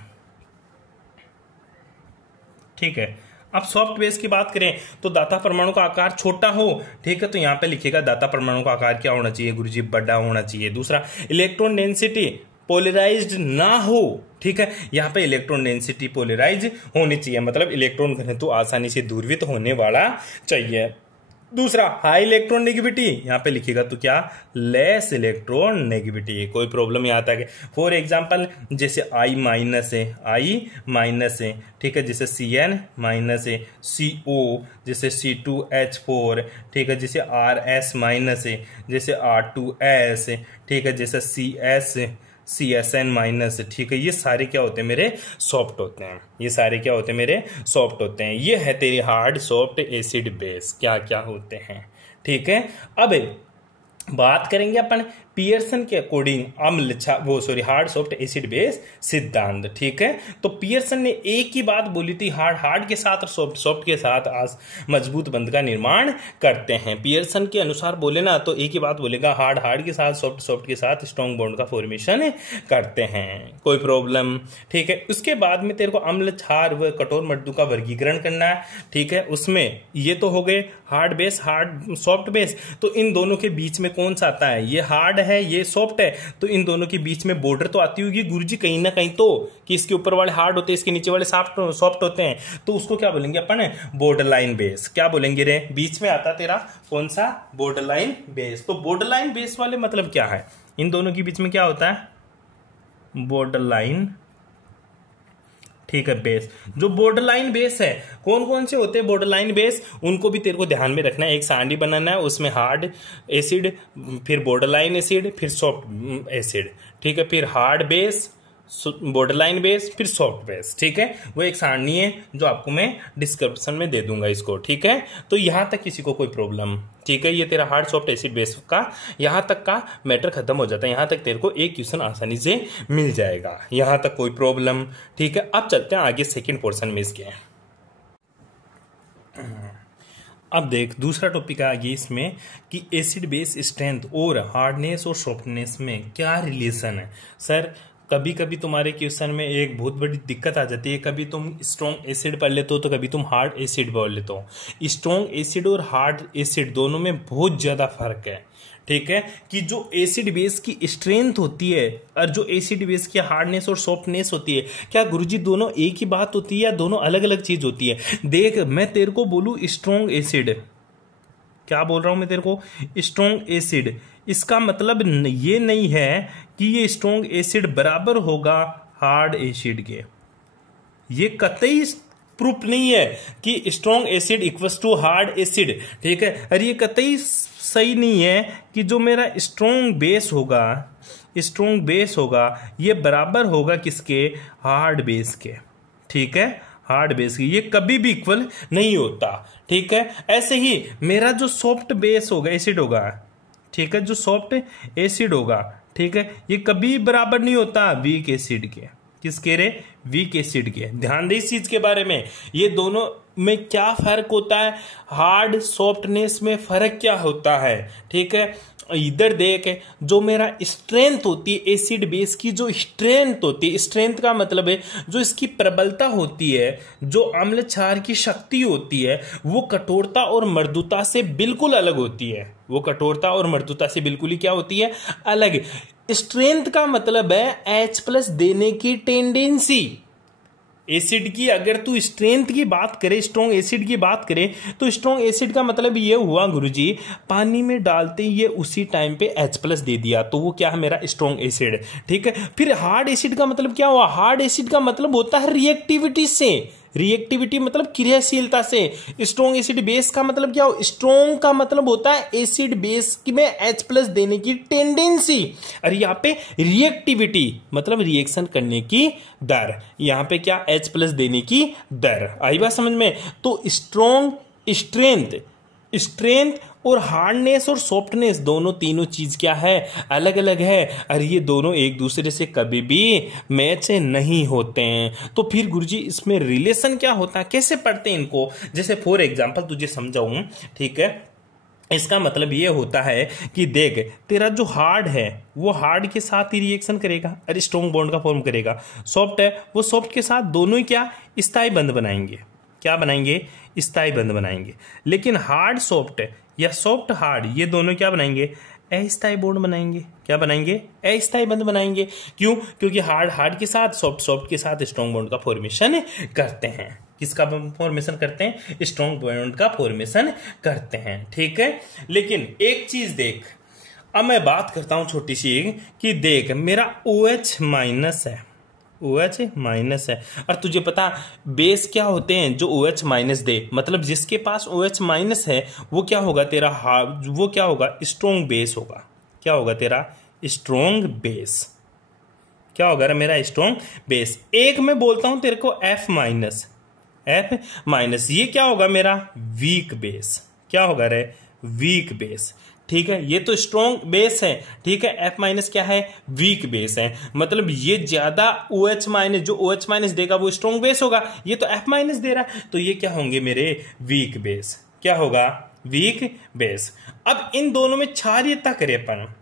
ठीक है। अब सॉफ्ट बेस की बात करें तो दाता परमाणु का आकार छोटा हो, ठीक है। तो यहाँ पे लिखेगा दाता परमाणु का आकार क्या होना चाहिए गुरुजी? बड़ा होना चाहिए। दूसरा, इलेक्ट्रॉन डेंसिटी पोलराइज्ड ना हो, ठीक है। यहाँ पे इलेक्ट्रॉन डेंसिटी पोलराइज होनी चाहिए, मतलब इलेक्ट्रॉन घनत्व आसानी से ध्रुवित होने वाला चाहिए। दूसरा, हाई इलेक्ट्रॉन नेगेटिविटी, यहाँ पे लिखेगा तो क्या? Less electron negativity. कोई प्रॉब्लम यहाँ तक है? फॉर एग्जांपल जैसे I- है, I- है, ठीक है। जैसे Cn- है, CO, जैसे C2H4, ठीक है। जैसे RS- है, जैसे R2S, ठीक है। जैसे CSN-, ठीक है। ये सारे क्या होते हैं? मेरे सॉफ्ट होते हैं। ये सारे क्या होते हैं? मेरे सॉफ्ट होते हैं। ये है तेरी हार्ड सॉफ्ट एसिड बेस, क्या क्या होते हैं, ठीक है। अब बात करेंगे अपन पियर्सन के according hard soft acid base सिद्धांत, ठीक है। तो पियर्सन ने एक ही बात बोली थी, हार्ड के साथ और सॉफ्ट के साथ मजबूत बंध का निर्माण करते हैं। पियर्सन के अनुसार बोले ना तो एक ही बात बोलेगा, हार्ड के साथ सॉफ्ट के साथ स्ट्रॉन्ग बॉन्ड का फॉर्मेशन करते हैं। कोई प्रॉब्लम? ठीक है। उसके बाद में तेरे को अम्ल, क्षार व कठोर मृदु का वर्गीकरण करना है, ठीक है। उसमें ये तो हो गए hard base, hard soft base. तो इन दोनों के बीच में कौन सा आता है? ये हार्ड है, ये सॉफ्ट है, तो इन दोनों के बीच में बॉर्डर तो आती होगी गुरुजी कहीं ना कहीं, तो कि इसके ऊपर वाले हार्ड होते हैं, इसके नीचे वाले सॉफ्ट होते हैं, तो उसको क्या बोलेंगे अपन? Border line base. क्या बोलेंगे रे? बीच में आता तेरा कौन सा? Border line base. तो बॉर्डर लाइन बेस वाले मतलब क्या है? इन दोनों के बीच में क्या होता है? बॉर्डर लाइन, ठीक है, बेस। जो बॉर्डर लाइन बेस है, कौन कौन से होते हैं बॉर्डर लाइन बेस? उनको भी तेरे को ध्यान में रखना है। एक सांडी बनाना है, उसमें हार्ड एसिड, फिर बॉर्डर लाइन एसिड, फिर सॉफ्ट एसिड, ठीक है। फिर हार्ड बेस, बॉर्डरलाइन बेस, फिर सॉफ्ट बेस। ठीक है, वो एक सारणी है जो आपको मैं डिस्क्रिप्शन में दे दूंगा इसको। ठीक है, तो यहां तक किसी को कोई प्रॉब्लम? ठीक है, ये तेरा हार्ड सॉफ्ट एसिड बेस का यहां तक का मैटर खत्म हो जाता है। यहां तक तेरे को एक क्वेश्चन आसानी से मिल जाएगा, यहां तक कोई प्रॉब्लम? ठीक है, अब चलते हैं आगे सेकेंड पोर्शन में इसके। अब देख दूसरा टॉपिक आ गया इसमें कि एसिड बेस स्ट्रेंथ और हार्डनेस और सॉफ्टनेस में क्या रिलेशन है। सर कभी कभी तुम्हारे क्वेश्चन में एक बहुत बड़ी दिक्कत आ जाती है, कभी तुम स्ट्रॉन्ग एसिड पढ़ लेते हो तो कभी तुम हार्ड एसिड पढ़ लेते हो। स्ट्रॉन्ग एसिड और हार्ड एसिड दोनों में बहुत ज्यादा फर्क है। ठीक है, कि जो एसिड बेस की स्ट्रेंथ होती है और जो एसिड बेस की हार्डनेस और सॉफ्टनेस होती है, क्या गुरुजी दोनों एक ही बात होती है या दोनों अलग अलग चीज होती है? देख मैं तेरे को बोलूं स्ट्रॉन्ग एसिड, क्या बोल रहा हूं मैं तेरे को? स्ट्रॉन्ग एसिड, इसका मतलब ये नहीं है कि ये स्ट्रॉन्ग एसिड बराबर होगा हार्ड एसिड के। ये कतई प्रूफ नहीं है कि strong acid equals to hard acid. ठीक है, और ये कतई सही नहीं है कि जो मेरा स्ट्रॉन्ग बेस होगा ये बराबर होगा किसके? हार्ड बेस के। ठीक है, हार्ड बेस की ये कभी भी इक्वल नहीं होता। ठीक है, ऐसे ही मेरा जो सॉफ्ट बेस होगा एसिड होगा, ठीक है, जो सॉफ्ट एसिड होगा, ठीक है, ये कभी बराबर नहीं होता वीक एसिड के। किसके रे? वीक एसिड के। ध्यान दे इस चीज के बारे में, ये दोनों में क्या फर्क होता है, हार्ड सॉफ्टनेस में फर्क क्या होता है। ठीक है, इधर देख, जो मेरा स्ट्रेंथ होती है एसिड बेस की, जो स्ट्रेंथ होती है, स्ट्रेंथ का मतलब है जो इसकी प्रबलता होती है, जो अम्ल क्षार की शक्ति होती है, वो कठोरता और मृदुता से बिल्कुल अलग होती है। वो कठोरता और मृदुता से बिल्कुल ही क्या होती है? अलग। स्ट्रेंथ का मतलब है H+ देने की टेंडेंसी। एसिड की अगर तू स्ट्रेंथ की बात करे, स्ट्रॉन्ग एसिड की बात करे, तो स्ट्रॉन्ग एसिड का मतलब ये हुआ गुरुजी पानी में डालते ही ये उसी टाइम पे H+ दे दिया, तो वो क्या है? मेरा स्ट्रॉन्ग एसिड। ठीक है, फिर हार्ड एसिड का मतलब क्या हुआ? हार्ड एसिड का मतलब होता है रिएक्टिविटी से। रिएक्टिविटी मतलब क्रियाशीलता से। स्ट्रॉन्ग एसिड बेस का मतलब क्या हो? स्ट्रॉन्ग का मतलब होता है एसिड बेस में H+ देने की टेंडेंसी, और यहाँ पे रिएक्टिविटी मतलब रिएक्शन करने की दर, यहाँ पे क्या? H+ देने की दर। आई बात समझ में? तो स्ट्रॉन्ग स्ट्रेंथ और हार्डनेस और सॉफ्टनेस दोनों तीनों चीज क्या है? अलग अलग है, और ये दोनों एक दूसरे से कभी भी मैच नहीं होते हैं। तो फिर गुरुजी इसमें रिलेशन क्या होता है, कैसे पढ़ते हैं इनको? जैसे फॉर एग्जांपल तुझे समझाऊं। ठीक है, इसका मतलब ये होता है कि देख तेरा जो हार्ड है वो हार्ड के साथ ही रिएक्शन करेगा और स्ट्रॉन्ग बॉन्ड का फॉर्म करेगा। सॉफ्ट है वो सॉफ्ट के साथ दोनों ही क्या? स्थायी बंध बनाएंगे। क्या बनाएंगे? स्थायी बंध बनाएंगे। लेकिन हार्ड सॉफ्ट या सॉफ्ट हार्ड ये दोनों क्या बनाएंगे? अस्थायी बॉन्ड बनाएंगे। क्या बनाएंगे? अस्थायी बंध बनाएंगे। क्यों? क्योंकि हार्ड के साथ सॉफ्ट के साथ स्ट्रॉन्ग बॉन्ड का फॉर्मेशन करते हैं। किसका फॉर्मेशन करते हैं? स्ट्रॉन्ग बॉन्ड का फॉर्मेशन करते हैं। ठीक है, लेकिन एक चीज देख, अब मैं बात करता हूं छोटी सी कि देख मेरा OH- है, OH- है, और तुझे पता बेस क्या होते हैं? जो OH- दे, मतलब जिसके पास OH- है वो क्या होगा तेरा? वो क्या होगा? स्ट्रॉन्ग बेस होगा। क्या होगा तेरा? Strong base. क्या होगा रे मेरा? Strong base. एक मैं बोलता हूं तेरे को F-, ये क्या होगा? मेरा वीक बेस। क्या होगा रे? Weak base. ठीक है, ये तो स्ट्रॉन्ग बेस है। ठीक है, F- क्या है? वीक बेस है। मतलब ये ज्यादा OH-, जो OH- देगा वो स्ट्रॉन्ग बेस होगा, ये तो F- दे रहा है, तो ये क्या होंगे मेरे? Weak base. क्या होगा? Weak base. अब इन दोनों में क्षारीयता करें अपन,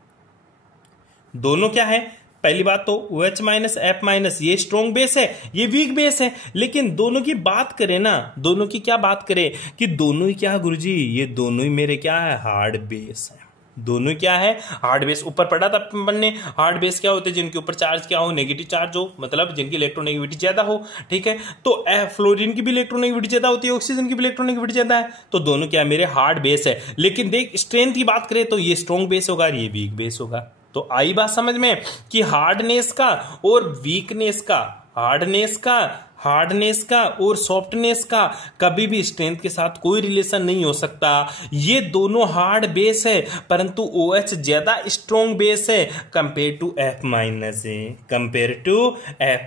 दोनों क्या है? पहली बात तो OH- F- ये स्ट्रॉन्ग बेस है, ये वीक बेस है। लेकिन दोनों की बात करें ना, दोनों की क्या बात करें कि दोनों ही क्या है गुरुजी? ये दोनों ही मेरे क्या है? हार्ड बेस है। दोनों क्या है? Hard base. ऊपर पढ़ा था अपन ने, हार्ड बेस क्या होते हैं? जिनके ऊपर चार्ज क्या हो? नेगेटिव चार्ज हो, मतलब जिनकी इलेक्ट्रोनेगेटिविटी ज्यादा हो। ठीक है, तो फ्लोरीन की भी इलेक्ट्रोनेगेटिविटी ज्यादा होती है, ऑक्सीजन की भी इलेक्ट्रोनेगेटिविटी ज्यादा है, तो दोनों क्या मेरे? हार्ड बेस है। लेकिन देख स्ट्रेंथ की बात करें तो ये स्ट्रॉन्ग बेस होगा और ये वीक बेस होगा। तो आई बात समझ में कि हार्डनेस का और वीकनेस का, हार्डनेस का, हार्डनेस का और सॉफ्टनेस का कभी भी स्ट्रेंथ के साथ कोई रिलेशन नहीं हो सकता। ये दोनों हार्ड बेस है, परंतु OH ज्यादा स्ट्रॉन्ग बेस है कंपेयर टू F-।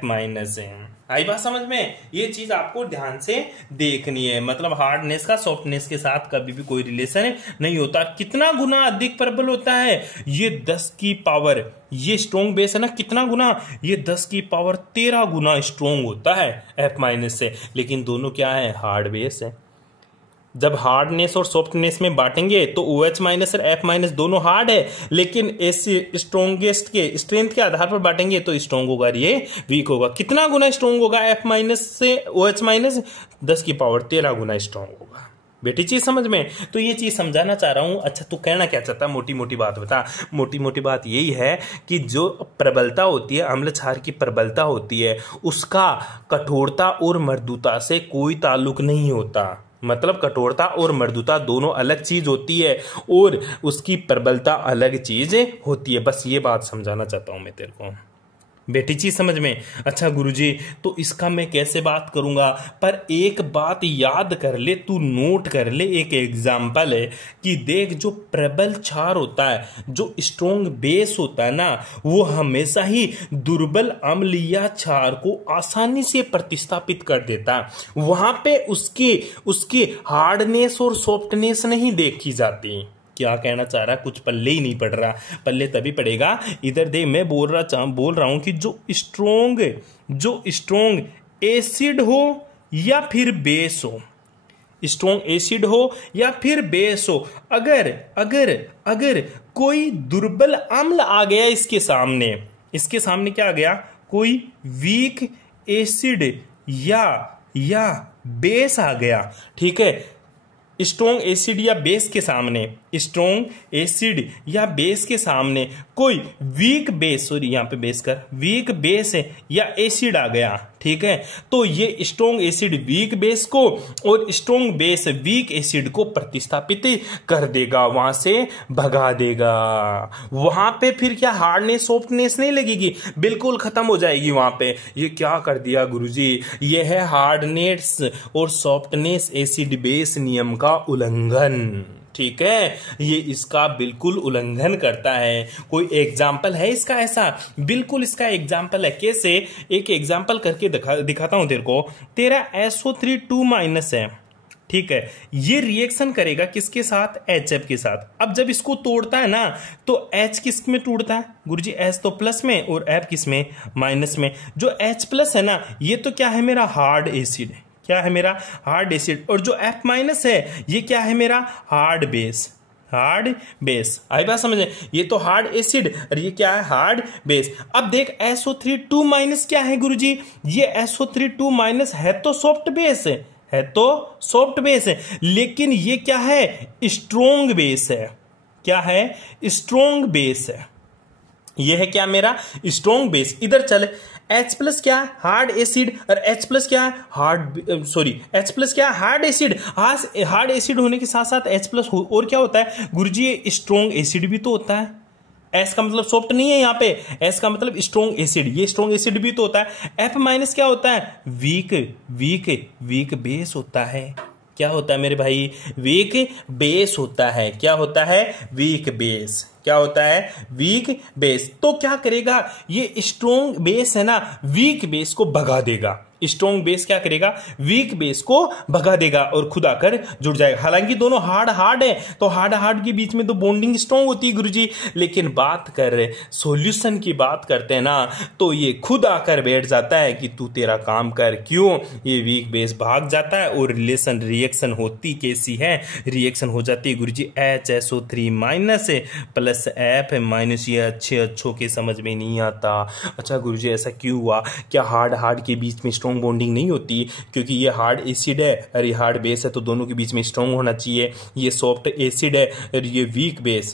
आई बात समझ में? ये चीज आपको ध्यान से देखनी है। मतलब हार्डनेस का सॉफ्टनेस के साथ कभी भी कोई रिलेशन नहीं होता। कितना गुना अधिक प्रबल होता है? ये 10 की पावर, ये स्ट्रॉन्ग बेस है ना, कितना गुना? ये 10 की पावर 13 गुना स्ट्रॉन्ग होता है F- से। लेकिन दोनों क्या है? हार्ड बेस है। जब हार्डनेस और सॉफ्टनेस में बांटेंगे तो OH- और F- दोनों हार्ड है, लेकिन ऐसे स्ट्रॉन्गेस्ट के स्ट्रेंथ के आधार पर बांटेंगे तो स्ट्रॉन्ग होगा, ये वीक होगा। कितना गुना स्ट्रॉन्ग होगा F- से OH-? 10 की पावर 13 गुना स्ट्रॉन्ग होगा। बेटी चीज समझ में? तो ये चीज समझाना चाह रहा हूं। अच्छा, तू कहना क्या चाहता? मोटी मोटी बात बता। मोटी मोटी बात यही है कि जो प्रबलता होती है, अम्ल क्षार की प्रबलता होती है, उसका कठोरता और मृदुता से कोई ताल्लुक नहीं होता। मतलब कठोरता और मृदुता दोनों अलग चीज होती है और उसकी प्रबलता अलग चीज होती है। बस ये बात समझाना चाहता हूं मैं तेरे को। बेटी चीज समझ में? अच्छा गुरुजी, तो इसका मैं कैसे बात करूंगा? पर एक बात याद कर ले, तू नोट कर ले। एक एग्जाम्पल है कि देख, जो प्रबल क्षार होता है, जो स्ट्रॉन्ग बेस होता है ना, वो हमेशा ही दुर्बल अम्ल या क्षार को आसानी से प्रतिस्थापित कर देता है। वहां पे उसकी हार्डनेस और सॉफ्टनेस नहीं देखी जाती। क्या कहना चाह रहा है? कुछ पल्ले ही नहीं पड़ रहा। पल्ले तभी पड़ेगा, इधर दे। मैं बोल रहा हूं कि जो स्ट्रॉन्ग एसिड हो या फिर बेस हो, स्ट्रॉन्ग एसिड हो या फिर बेस हो, अगर अगर अगर कोई दुर्बल अम्ल आ गया इसके सामने क्या आ गया? कोई वीक एसिड या बेस आ गया, ठीक है? स्ट्रॉन्ग एसिड या बेस के सामने कोई वीक बेस, सॉरी यहां पे वीक बेस है या एसिड आ गया, ठीक है? तो ये स्ट्रॉन्ग एसिड वीक बेस को और स्ट्रॉन्ग बेस वीक एसिड को प्रतिस्थापित कर देगा, वहां से भगा देगा। वहां पे फिर क्या हार्डनेस सॉफ्टनेस नहीं लगेगी, बिल्कुल खत्म हो जाएगी वहां पे। ये क्या कर दिया गुरुजी? ये है हार्डनेस और सॉफ्टनेस एसिड बेस नियम का उल्लंघन, ठीक है? ये इसका बिल्कुल उल्लंघन करता है। कोई एग्जाम्पल है इसका ऐसा? बिल्कुल इसका एग्जाम्पल है। कैसे? एक एग्जाम्पल करके दिखाता हूं तेरे को। तेरा SO3 2- है, ठीक है? ये रिएक्शन करेगा किसके साथ? HF के साथ। अब जब इसको तोड़ता है ना, तो H किस में टूटता है गुरुजी? H तो प्लस में और F किस में? माइनस में। जो H+ है ना, ये तो क्या है? मेरा हार्ड एसिड है। क्या है? मेरा हार्ड एसिड। और जो F- है, ये क्या है? मेरा हार्ड बेस। आई बात समझ में? ये तो हार्ड एसिड और ये क्या है? Hard base. अब देख, SO3 2- क्या है गुरुजी? ये SO3 2- है तो सॉफ्ट बेस है, लेकिन ये क्या है? स्ट्रॉन्ग बेस है। क्या है? स्ट्रॉन्ग बेस है। ये है क्या? मेरा स्ट्रॉन्ग बेस। इधर चले, H+ क्या है? Hard acid. और H+ क्या है? H+ क्या है? Hard acid. हार्ड एसिड होने के साथ साथ H+ और क्या होता है गुरुजी? स्ट्रॉन्ग एसिड भी तो होता है। S का मतलब सॉफ्ट नहीं है, यहाँ पे S का मतलब स्ट्रॉन्ग एसिड। ये स्ट्रॉन्ग एसिड भी तो होता है। F- क्या होता है? वीक बेस होता है। क्या होता है मेरे भाई? वीक बेस होता है। क्या होता है? Weak base. क्या होता है? Weak base. तो क्या करेगा? ये स्ट्रॉन्ग बेस है ना, वीक बेस को भगा देगा। स्ट्रॉन्ग बेस क्या करेगा? वीक बेस को भगा देगा और खुद आकर जुड़ जाएगा। हालांकि दोनों हार्ड है, तो हार्ड के बीच में तो बॉन्डिंग स्ट्रॉन्ग होती है गुरुजी। लेकिन बात कर सॉल्यूशन की बात करते हैं ना, तो ये खुद आकर बैठ जाता है कि तू तेरा काम कर। क्यों? ये वीक बेस भाग जाता है और रिएक्शन होती कैसी है? रिएक्शन हो जाती है गुरुजी HSO3- प्लस F-। ये अच्छों के समझ में नहीं आता। अच्छा गुरुजी, ऐसा क्यों हुआ? क्या हार्ड के बीच में स्ट्रॉन्ग बॉन्डिंग नहीं होती? क्योंकि ये हार्ड एसिड है और ये हार्ड बेस है, तो दोनों के बीच में स्ट्रॉन्ग होना चाहिए। ये सॉफ्ट एसिड है और ये वीक बेस,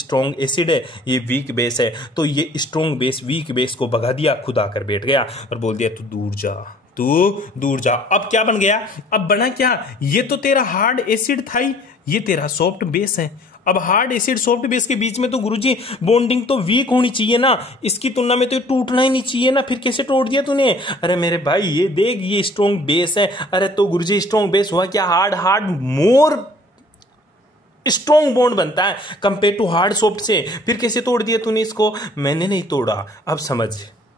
स्ट्रॉन्ग एसिड है, ये वीक बेस है। तो ये स्ट्रॉन्ग बेस वीक बेस को भगा दिया, खुद आकर बैठ गया और बोल दिया तू दूर जा। अब क्या बन गया? अब बना क्या? ये तो तेरा हार्ड एसिड था ही, ये तेरा सॉफ्ट बेस है। अब हार्ड एसिड सॉफ्ट बेस के बीच में तो गुरुजी बॉन्डिंग तो वीक होनी चाहिए ना, इसकी तुलना में तो ये टूटना ही नहीं चाहिए ना, फिर कैसे तोड़ दिया तूने? अरे मेरे भाई ये देख, ये स्ट्रॉन्ग बेस है। अरे तो गुरुजी स्ट्रॉन्ग बेस हुआ क्या? हार्ड मोर स्ट्रॉन्ग बॉन्ड बनता है कंपेयर टू हार्ड सॉफ्ट से, फिर कैसे तोड़ दिया तूने इसको? मैंने नहीं तोड़ा, अब समझ,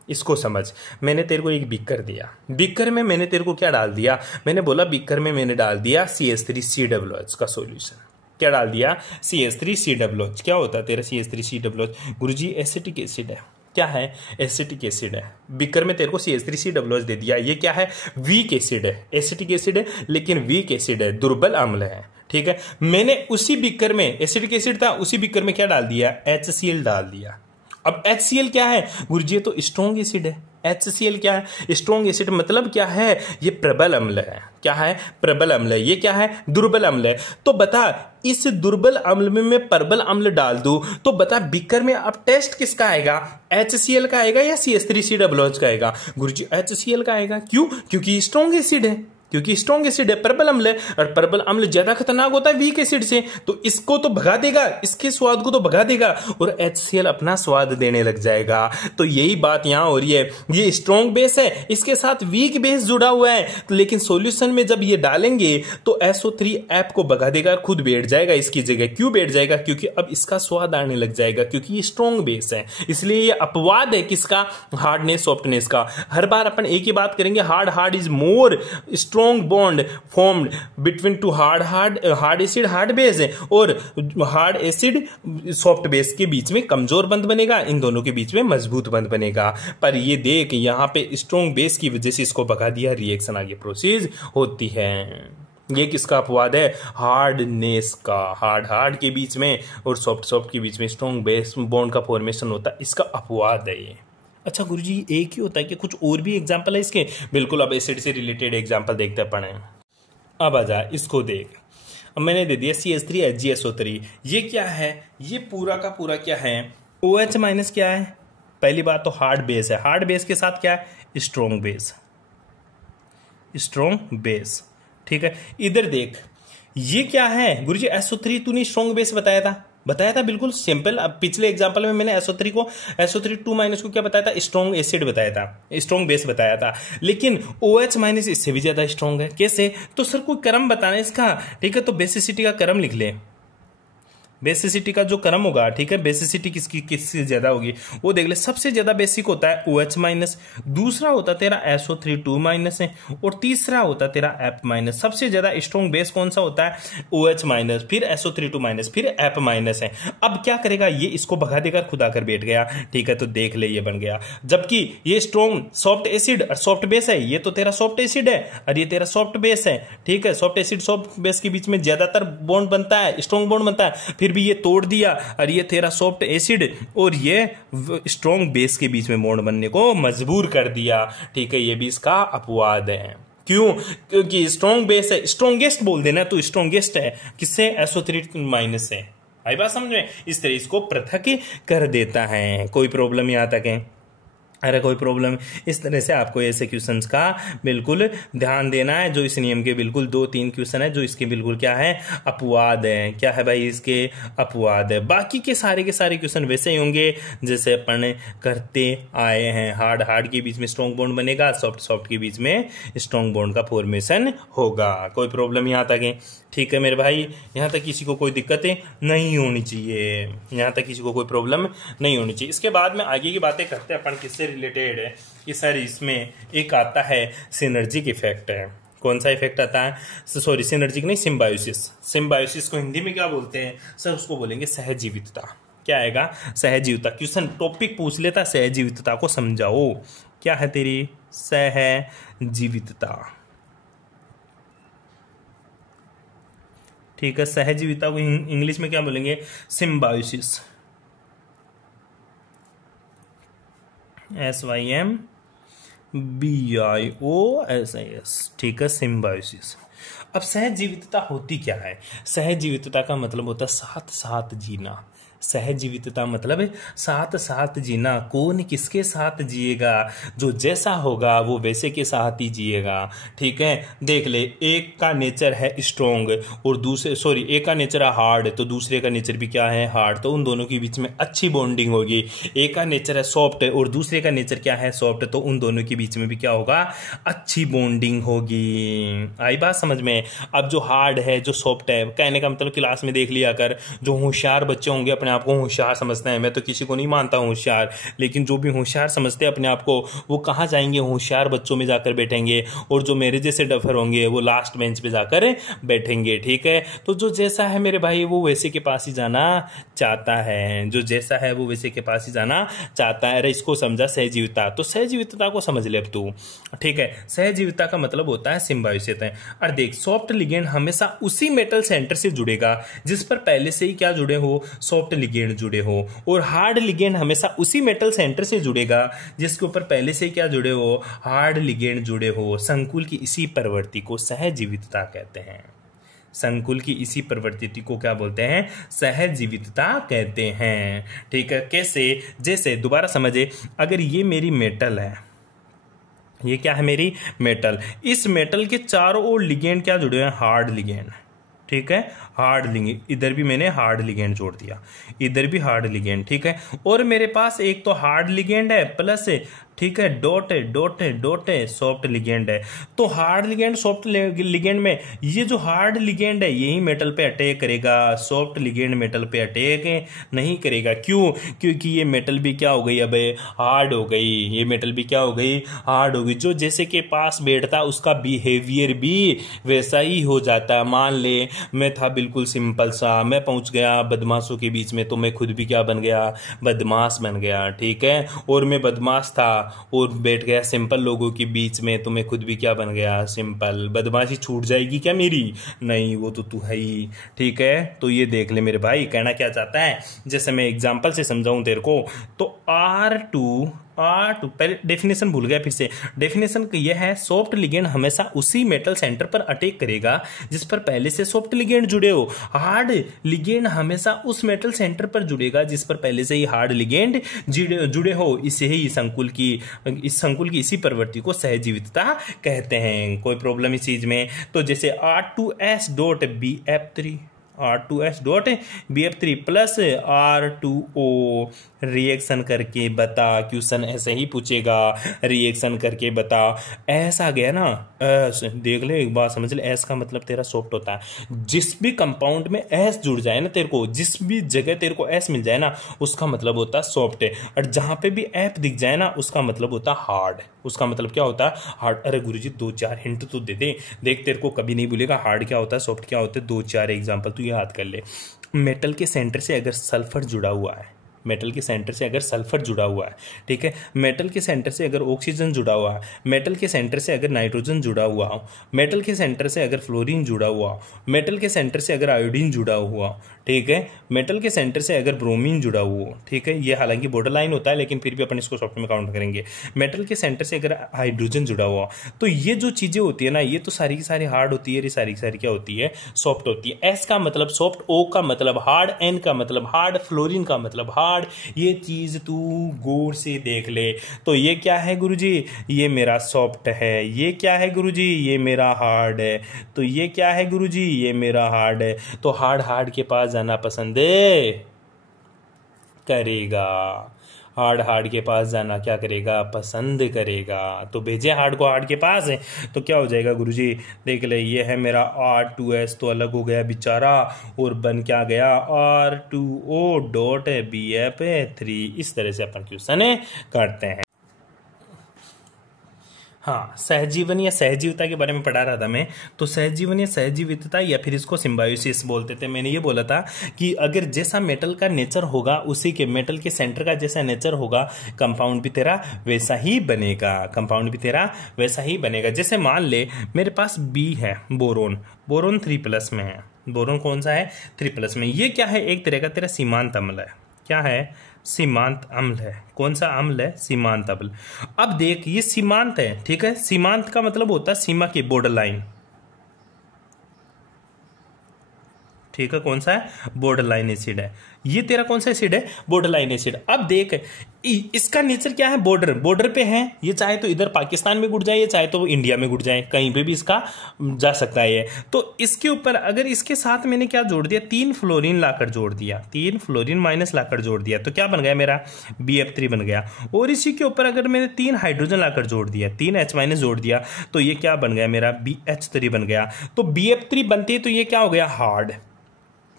इसको समझ। मैंने तेरे को एक बीकर दिया, बीकर में मैंने तेरे को क्या डाल दिया? मैंने बोला बीकर में मैंने डाल दिया CH3COOH का सॉल्यूशन। क्या डाल दिया? CH3COOH। क्या होता है तेरा CH3COOH? गुरुजी एसिटिक एसिड है। क्या है? एसिटिक एसिड है। बीकर में तेरे को CH3COOH दे दिया। ये क्या है? वीक एसिड है। एसिटिक एसिड है लेकिन वीक एसिड है, दुर्बल अम्ल है। ठीक है, मैंने उसी बीकर में एसिटिक एसिड था, उसी बीकर में क्या डाल दिया? HCl डाल दिया। अब HCl क्या है? गुरुजी ये तो स्ट्रॉन्ग एसिड है। HCl क्या है? Strong acid. मतलब क्या है? ये प्रबल अम्ल है। क्या है? प्रबल अम्ल है। ये क्या है? दुर्बल अम्ल है। तो बता, इस दुर्बल अम्ल में मैं प्रबल अम्ल डाल दूं तो बता बीकर में अब टेस्ट किसका आएगा? HCl का आएगा या CH3COOH का आएगा? गुरुजी HCl का आएगा। क्यों? क्योंकि स्ट्रॉन्ग एसिड है, क्योंकि स्ट्रॉन्ग एसिड है, प्रबल अम्ल है, और प्रबल अम्ल ज्यादा खतरनाक होता है वीक एसिड से, तो इसको तो भगा देगा, इसके स्वाद को तो भगा देगा, और HCl अपना स्वाद देने लग जाएगा। तो यही बात यहां हो रही है। ये स्ट्रॉन्ग बेस है, इसके साथ वीक बेस जुड़ा हुआ है, लेकिन सॉल्यूशन में जब ये डालेंगे तो SO3 ऐप को भगा देगा और खुद बैठ जाएगा इसकी जगह। क्यों बैठ जाएगा? क्योंकि अब इसका स्वाद आने लग जाएगा, क्योंकि ये स्ट्रॉन्ग बेस है। इसलिए ये अपवाद है किसका? हार्डनेस सॉफ्टनेस का। हर बार अपन एक ही बात करेंगे, hard is more strong bond formed between two hard acid hard base है, और हार्ड एसिड सॉफ्ट बेस के बीच में कमजोर बंध बनेगा, इन दोनों के बीच में मजबूत बंध बनेगा। पर ये देख, यहां पे स्ट्रॉन्ग बेस की वजह से इसको भगा दिया, रिएक्शन आगे प्रोसीज होती है। ये किसका अपवाद है? हार्डनेस का। हार्ड के बीच में और सॉफ्ट के बीच में स्ट्रॉन्ग बेस बॉन्ड का फॉर्मेशन होता है, इसका अपवाद है ये। अच्छा गुरुजी एक ही होता है कि कुछ और भी एग्जाम्पल है इसके? बिल्कुल, अब एसिड से रिलेटेड एग्जाम्पल देखते हैं पढ़े। अब आजा, इसको देख। अब मैंने दे दिया CH3HgSO3। ये क्या है? ये पूरा का पूरा क्या है? OH माइनस क्या है? पहली बात तो हार्ड बेस है, हार्ड बेस के साथ क्या है? Strong base, strong base. ठीक है, इधर देख, ये क्या है गुरुजी? SO3 तूने स्ट्रॉन्ग बेस बताया था बिल्कुल सिंपल। अब पिछले एग्जांपल में मैंने SO3 को क्या बताया था? स्ट्रॉन्ग एसिड बताया था, स्ट्रॉन्ग बेस बताया था। लेकिन OH माइनस इससे भी ज्यादा स्ट्रॉन्ग है। कैसे? तो सर कोई क्रम बताना इसका। ठीक है, तो बेसिसिटी का क्रम लिख ले। बेसिसिटी का जो क्रम होगा, ठीक है, बेसिसिटी किससे ज्यादा होगी वो देख ले। सबसे ज्यादा बेसिक होता है OH माइनस, दूसरा होता तेरा SO3 2 माइनस है, और तीसरा होता तेरा F माइनस। सबसे ज्यादा स्ट्रॉन्ग बेस कौन सा होता है? OH माइनस, फिर SO3 2 माइनस, फिर F माइनस है। अब क्या करेगा? ये इसको भगा देकर खुद आकर बैठ गया। ठीक है, तो देख ले ये बन गया। जबकि ये स्ट्रॉन्ग सॉफ्ट एसिड और सॉफ्ट बेस है, ये तो तेरा सॉफ्ट एसिड है और ये तेरा सॉफ्ट बेस है। ठीक है, सॉफ्ट एसिड सॉफ्ट बेस के बीच में ज्यादातर बॉन्ड बनता है, स्ट्रॉन्ग बॉन्ड बनता है, फिर भी ये तोड़ दिया, और ये तेरा सॉफ्ट एसिड और ये स्ट्रॉन्ग बेस के बीच में बॉन्ड बनने को मजबूर कर दिया। ठीक है, ये भी इसका अपवाद है। क्यों? क्योंकि स्ट्रॉन्ग बेस है, स्ट्रॉन्गेस्ट बोल देना तो स्ट्रॉन्गेस्ट है किससे? SO3 माइनस से। आई बात समझ में? इस तरह इसको पृथक कर देता है। कोई प्रॉब्लम यहां तक है? अरे कोई प्रॉब्लम? इस तरह से आपको ऐसे क्वेश्चंस का बिल्कुल ध्यान देना है, जो इस नियम के बिल्कुल 2-3 क्वेश्चन है जो इसके बिल्कुल क्या है? अपवाद है। क्या है भाई? इसके अपवाद है। बाकी के सारे क्वेश्चन वैसे ही होंगे जैसे अपन करते आए हैं। हार्ड के बीच में स्ट्रॉन्ग बॉन्ड बनेगा, सॉफ्ट के बीच में स्ट्रॉन्ग बॉन्ड का फॉर्मेशन होगा। कोई प्रॉब्लम यहाँ तक है? ठीक है मेरे भाई, यहाँ तक किसी को कोई दिक्कतें नहीं होनी चाहिए, यहाँ तक किसी को कोई प्रॉब्लम नहीं होनी चाहिए। इसके बाद में आगे की बातें करते हैं अपन किससे रिलेटेड है कि सर इसमें एक आता है सिनर्जिक इफेक्ट है। कौन सा इफेक्ट आता है? सॉरी सिनर्जिक नहीं, सिम्बायोसिस। सिम्बायोसिस को हिंदी में क्या बोलते हैं सर? उसको बोलेंगे सहजीवितता। क्या आएगा? सहजीविता। क्वेश्चन टॉपिक पूछ लेता, सहजीवितता को समझाओ। क्या है तेरी सहजीवितता? ठीक है, सहजीविता को इंग्लिश में क्या बोलेंगे? सिम्बायोसिस। SYMBIOSIS। ठीक है, सिम्बायोसिस। अब सहजीवितता होती क्या है? सहजीवितता का मतलब होता है साथ साथ जीना, सहजीवितता मतलब साथ साथ जीना। कौन किसके साथ जिएगा? जो जैसा होगा वो वैसे के साथ ही जिएगा। ठीक है, देख ले, एक का नेचर है स्ट्रोंग और एक का नेचर है हार्ड, तो दूसरे का नेचर भी क्या है? हार्ड। तो उन दोनों के बीच में अच्छी बॉन्डिंग होगी। एक का नेचर है सॉफ्ट और दूसरे का नेचर क्या है? सॉफ्ट, तो उन दोनों के बीच में भी क्या होगा? अच्छी बॉन्डिंग होगी। आई बात समझ में? अब जो हार्ड है, जो सॉफ्ट है, कहने का मतलब क्लास में देख लिया कर, जो होशियार बच्चे होंगे अपने आप को होशियार समझते हैं, मैं तो किसी को नहीं मानता हूँ होशियार, लेकिन जो भी होशियार समझते हैं अपने आप को, वो कहाँ जाएंगे? होशियार बच्चों में जाकर बैठेंगे। और जो मेरे जैसे डफर होंगे वो लास्ट बेंच पे जाकर बैठेंगे। ठीक है, तो जो जैसा है मेरे भाई वो वैसे के पास ही जाना चाहता है। जो जैसा है वो वैसे के पास ही जाना चाहता है। अरे इसको समझा सहजीविता। तो सहजीविता को समझ ले अब तू। ठीक है, सहजीविता का मतलब होता है सिम्बायोसिस है। और देख, सॉफ्ट लिगेंड हमेशा उसी मेटल सेंटर से जुड़ेगा जिस पर पहले से ही क्या जुड़े हो? सॉफ्ट लिगेंड जुड़े हो। और हार्ड लिगेंड हमेशा उसी मेटल सेंटर से जुड़ेगा जिसके ऊपर पहले से क्या जुड़े हो? हार्ड लिगेंड जुड़े हो। संकुल की इसी प्रवृत्ति को सहजीवितता कहते हैं। संकुल की इसी प्रवृत्ति को क्या बोलते हैं? सहजीवितता कहते हैं। ठीक है, कैसे? जैसे दोबारा समझे, अगर ये मेरी मेटल है, ये क्या है? मेरी मेटल। इस मेटल के चारों ओर लिगेंड क्या जुड़े हैं? Hard ligand. ठीक है, हार्ड लिगेंड। इधर भी मैंने हार्ड लिगेंड जोड़ दिया, इधर भी हार्ड लिगेंड। ठीक है, और मेरे पास एक तो हार्ड लिगेंड है प्लस ठीक है डॉट है, डॉट है, डॉट है, सॉफ्ट लिगेंड है। तो हार्ड लिगेंड सॉफ्ट लिगेंड में ये जो हार्ड लिगेंड है यही मेटल पे अटैक करेगा, सॉफ्ट लिगेंड मेटल पे अटैक नहीं करेगा। क्यों? क्योंकि ये मेटल भी क्या हो गई? अब हार्ड हो गई। ये मेटल भी क्या हो गई? हार्ड हो गई। जो जैसे के पास बैठता उसका बिहेवियर भी वैसा ही हो जाता है। मान ले मैं था बिल्कुल सिंपल सा, मैं पहुंच गया बदमाशों के बीच में, तो मैं खुद भी क्या बन गया? बदमाश बन गया। ठीक है, और मैं बदमाश था और बैठ गया सिंपल लोगों के बीच में, तो मैं खुद भी क्या बन गया? सिंपल। बदमाशी छूट जाएगी क्या मेरी? नहीं, वो तो तू है ही। ठीक है, तो ये देख ले मेरे भाई, कहना क्या चाहता है। जैसे मैं एग्जांपल से समझाऊं तेरे को, तो R2 पहले डेफिनेशन भूल गया, फिर से डेफिनेशन यह है, सॉफ्ट लिगेंड हमेशा उसी मेटल सेंटर पर अटैक करेगा जिस पर पहले से सॉफ्ट लिगेंड जुड़े हो। हार्ड लिगेंड हमेशा उस मेटल सेंटर पर जुड़ेगा जिस पर पहले से ही हार्ड लिगेंड जुड़े हो। इसे ही इस संकुल की इसी प्रवृत्ति को सहजीवितता कहते हैं। कोई प्रॉब्लम इस चीज में? तो जैसे R2S.BF3 प्लस R2O रिएक्शन करके बता। क्वेश्चन ऐसे ही पूछेगा, रिएक्शन करके बता। एस आ गया ना, एस देख ले एक बात समझ ले, एस का मतलब तेरा सॉफ्ट होता है। जिस भी कंपाउंड में एस जुड़ जाए ना, तेरे को जिस भी जगह तेरे को एस मिल जाए ना, उसका मतलब होता है सॉफ्ट है। और जहां पे भी एफ दिख जाए ना, उसका मतलब होता है हार्ड। उसका मतलब क्या होता है? हार्ड। अरे गुरुजी 2-4 हिंट तो दे दे। देख, तेरे को कभी नहीं भूलेगा हार्ड क्या होता है, सॉफ्ट क्या होता है। 2-4 एग्जाम्पल तू याद कर ले। मेटल के सेंटर से अगर सल्फर जुड़ा हुआ है, मेटल के सेंटर से अगर सल्फर जुड़ा हुआ है, ठीक है, मेटल के सेंटर से अगर ऑक्सीजन जुड़ा हुआ है, मेटल के सेंटर से अगर नाइट्रोजन जुड़ा हुआ हो, मेटल के सेंटर से अगर फ्लोरीन जुड़ा हुआ हो, मेटल के सेंटर से अगर आयोडीन जुड़ा हुआ हो, ठीक है, मेटल के सेंटर से अगर ब्रोमीन जुड़ा हुआ हो, ठीक है, ये हालांकि बॉर्डर लाइन होता है लेकिन फिर भी अपन इसको सॉफ्ट में काउंट करेंगे। मेटल के सेंटर से अगर हाइड्रोजन जुड़ा हुआ, तो ये जो चीजें होती है ना, ये तो सारी की सारी हार्ड होती है, ये सारी की सारी क्या होती है? सॉफ्ट होती है। एस का मतलब सॉफ्ट, ओ का मतलब हार्ड, एन का मतलब हार्ड, फ्लोरीन का मतलब हार्ड। ये चीज तू गौर से देख ले। तो ये क्या है गुरुजी? ये मेरा सॉफ्ट है। ये क्या है गुरुजी? ये मेरा हार्ड है। तो ये क्या है गुरुजी? ये मेरा हार्ड है। तो हार्ड के पास जाना पसंद करेगा। हार्ड के पास जाना क्या करेगा? पसंद करेगा। तो भेजे हार्ड को हार्ड के पास है, तो क्या हो जाएगा गुरुजी? देख ले, ये है मेरा R2S, तो अलग हो गया बेचारा और बन क्या गया? R2O.BF3। इस तरह से अपन क्वेश्चन करते हैं। हाँ, सहजीवन या सहजीविता के बारे में पढ़ा रहा था मैं। तो सहजीवन या सहजीवितता या फिर इसको सिम्बायोसिस बोलते थे। मैंने ये बोला था कि अगर जैसा मेटल का नेचर होगा, उसी के मेटल के सेंटर का जैसा नेचर होगा, कंपाउंड भी तेरा वैसा ही बनेगा। कंपाउंड भी तेरा वैसा ही बनेगा। जैसे मान ले मेरे पास बी है, बोरोन। बोरोन 3+ में है। बोरोन कौन सा है? 3+ में। ये क्या है? एक तरह का तेरा सीमांत अम्ल है। क्या है? सीमांत अम्ल है। कौन सा अम्ल है? सीमांत अम्ल। अब देख, ये सीमांत है, ठीक है। सीमांत का मतलब होता है सीमा की, बॉर्डर लाइन। ठीक है, कौन सा है? बॉर्डर लाइन एसिड है। ये तेरा कौन सा एसिड है? Border line acid. अब देख इसका नेचर क्या है? बॉर्डर पे है। ये चाहे तो इधर पाकिस्तान में गुड़ जाए, ये चाहे तो वो इंडिया में गुड़ जाए, कहीं पे भी इसका जा सकता है ये। तो इसके ऊपर अगर इसके साथ मैंने क्या जोड़ दिया? 3 फ्लोरीन लाकर जोड़ दिया, 3 फ्लोरीन माइनस लाकर जोड़ दिया, तो क्या बन गया मेरा? BF3 बन गया। और इसी के ऊपर अगर मैंने 3 हाइड्रोजन लाकर जोड़ दिया, 3 H माइनस जोड़ दिया, तो ये क्या बन गया मेरा? BH3 बन गया। तो BF3 बनती है तो ये क्या हो गया? हार्ड।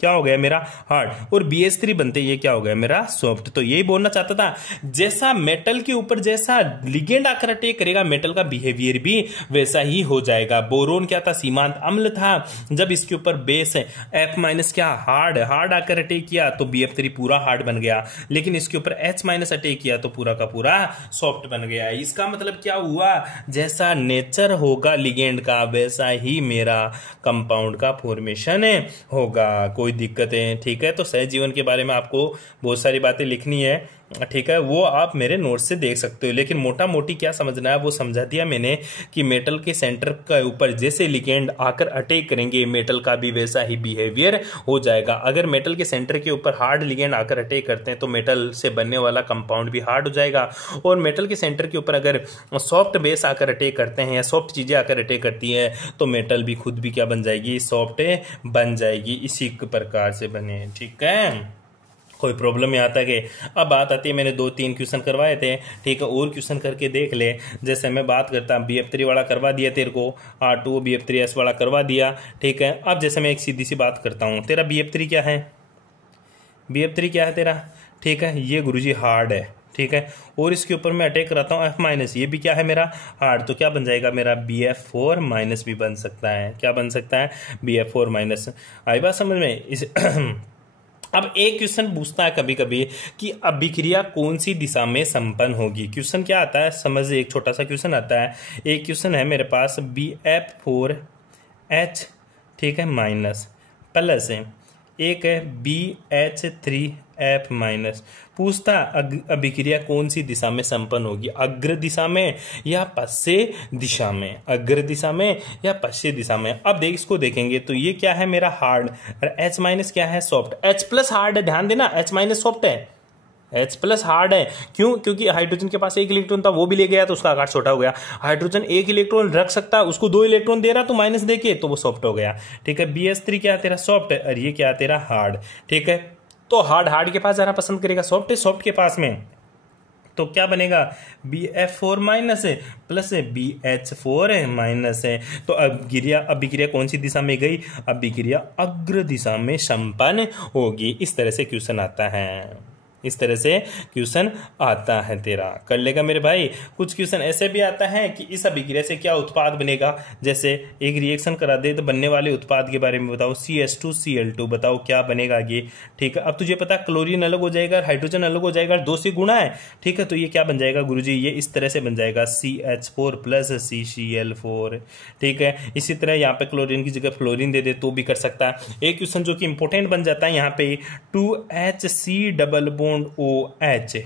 क्या हो गया मेरा? हार्ड। और BH3 बनते ये क्या हो गया मेरा? सॉफ्ट। तो यही बोलना चाहता था, जैसा मेटल के ऊपर जैसा लिगेंड आकर अटैक करेगा, मेटल का बिहेवियर भी वैसा ही हो जाएगा। बोरोन क्या था? सीमांत अम्ल था। जब इसके ऊपर बेस है F माइनस क्या? हार्ड आकर अटैक किया तो BF3 पूरा हार्ड बन गया। लेकिन इसके ऊपर H माइनस अटैक किया तो पूरा का पूरा सॉफ्ट बन गया। इसका मतलब क्या हुआ? जैसा नेचर होगा लिगेंड का, वैसा ही मेरा कंपाउंड का फॉर्मेशन होगा। कोई दिक्कत है? ठीक है। तो सहजीवन के बारे में आपको बहुत सारी बातें लिखनी है, ठीक है, वो आप मेरे नोट्स से देख सकते हो। लेकिन मोटा मोटी क्या समझना है वो समझा दिया मैंने, कि मेटल के सेंटर के ऊपर जैसे लिगेंड आकर अटैक करेंगे, मेटल का भी वैसा ही बिहेवियर हो जाएगा। अगर मेटल के सेंटर के ऊपर हार्ड लिगेंड आकर अटैक करते हैं तो मेटल से बनने वाला कंपाउंड भी हार्ड हो जाएगा। और मेटल के सेंटर के ऊपर अगर सॉफ्ट बेस आकर अटैक करते हैं या सॉफ्ट चीजें आकर अटैक करती है तो मेटल भी खुद भी क्या बन जाएगी? सॉफ्ट बन जाएगी। इसी प्रकार से बने, ठीक है। कोई प्रॉब्लम यहाँ तक है। अब बात आती है, मैंने 2-3 क्वेश्चन करवाए थे, ठीक है, और क्वेश्चन करके देख ले। जैसे मैं बात करता हूँ, BF3 वाला करवा दिया तेरे को, R2 BF3S वाला करवा दिया, ठीक है। अब जैसे मैं एक सीधी सी बात करता हूँ, तेरा BF3 क्या है? BF3 क्या है तेरा? ठीक है, ये गुरुजी हार्ड है, ठीक है। और इसके ऊपर मैं अटैक कराता हूँ F माइनस, ये भी क्या है मेरा? हार्ड। तो क्या बन जाएगा मेरा? BF4 माइनस भी बन सकता है। क्या बन सकता है? BF4 minus. आई बात समझ में? इस अब एक क्वेश्चन पूछता है कभी कभी कि अभिक्रिया कौन सी दिशा में संपन्न होगी। क्वेश्चन क्या आता है समझ, एक छोटा सा क्वेश्चन आता है। एक क्वेश्चन है मेरे पास, BF4H, ठीक है, माइनस प्लस है, एक है BH3F माइनस। पूछता अभिक्रिया कौन सी दिशा में संपन्न होगी? अग्र दिशा में या पश्चिम दिशा में? अग्र दिशा में या पश्चिम दिशा में? अब देख, इसको देखेंगे तो ये क्या है मेरा? हार्ड। और H माइनस क्या है? सॉफ्ट। H प्लस हार्ड है, ध्यान देना, H माइनस सॉफ्ट है, H प्लस हार्ड है। क्यों? क्योंकि हाइड्रोजन के पास 1 इलेक्ट्रॉन था, वो भी ले गया तो उसका आकार छोटा हो गया। हाइड्रोजन 1 इलेक्ट्रॉन रख सकता है, उसको 2 इलेक्ट्रॉन दे रहा तो माइनस देके तो वो सॉफ्ट हो गया, ठीक है। BH3 क्या है तेरा? सॉफ्ट है। और ये क्या है तेरा? हार्ड, ठीक है। तो हार्ड के पास जाना पसंद करेगा, सॉफ्ट के पास में, तो क्या बनेगा? BF4 माइनस है प्लस है BH4 है माइनस है। तो अभिक्रिया कौन सी दिशा में गई? अभिक्रिया अग्र दिशा में संपन्न होगी। इस तरह से क्वेश्चन आता है, इस तरह से क्वेश्चन आता है तेरा। कर लेगा मेरे भाई। कुछ क्वेश्चन ऐसे भी आता है कि इस अभिक्रिया से क्या उत्पाद बनेगा। जैसे एक रिएक्शन करा दे तो बनने वाले उत्पाद के बारे में बताओ, CH2Cl2 बताओ क्या बनेगा ये, ठीक है। अब तुझे पता क्लोरीन अलग हो जाएगा, हाइड्रोजन अलग हो जाएगा, 2 से गुणा है, ठीक है। तो ये क्या बन जाएगा गुरुजी? ये इस तरह से बन जाएगा CH4 प्लस CCl4, ठीक है। इसी तरह यहाँ पे क्लोरीन की जगह फ्लोरीन दे दे तो भी कर सकता है। एक क्वेश्चन जो कि इंपॉर्टेंट बन जाता है यहाँ पे, 2HC डबल बॉन्ड OH।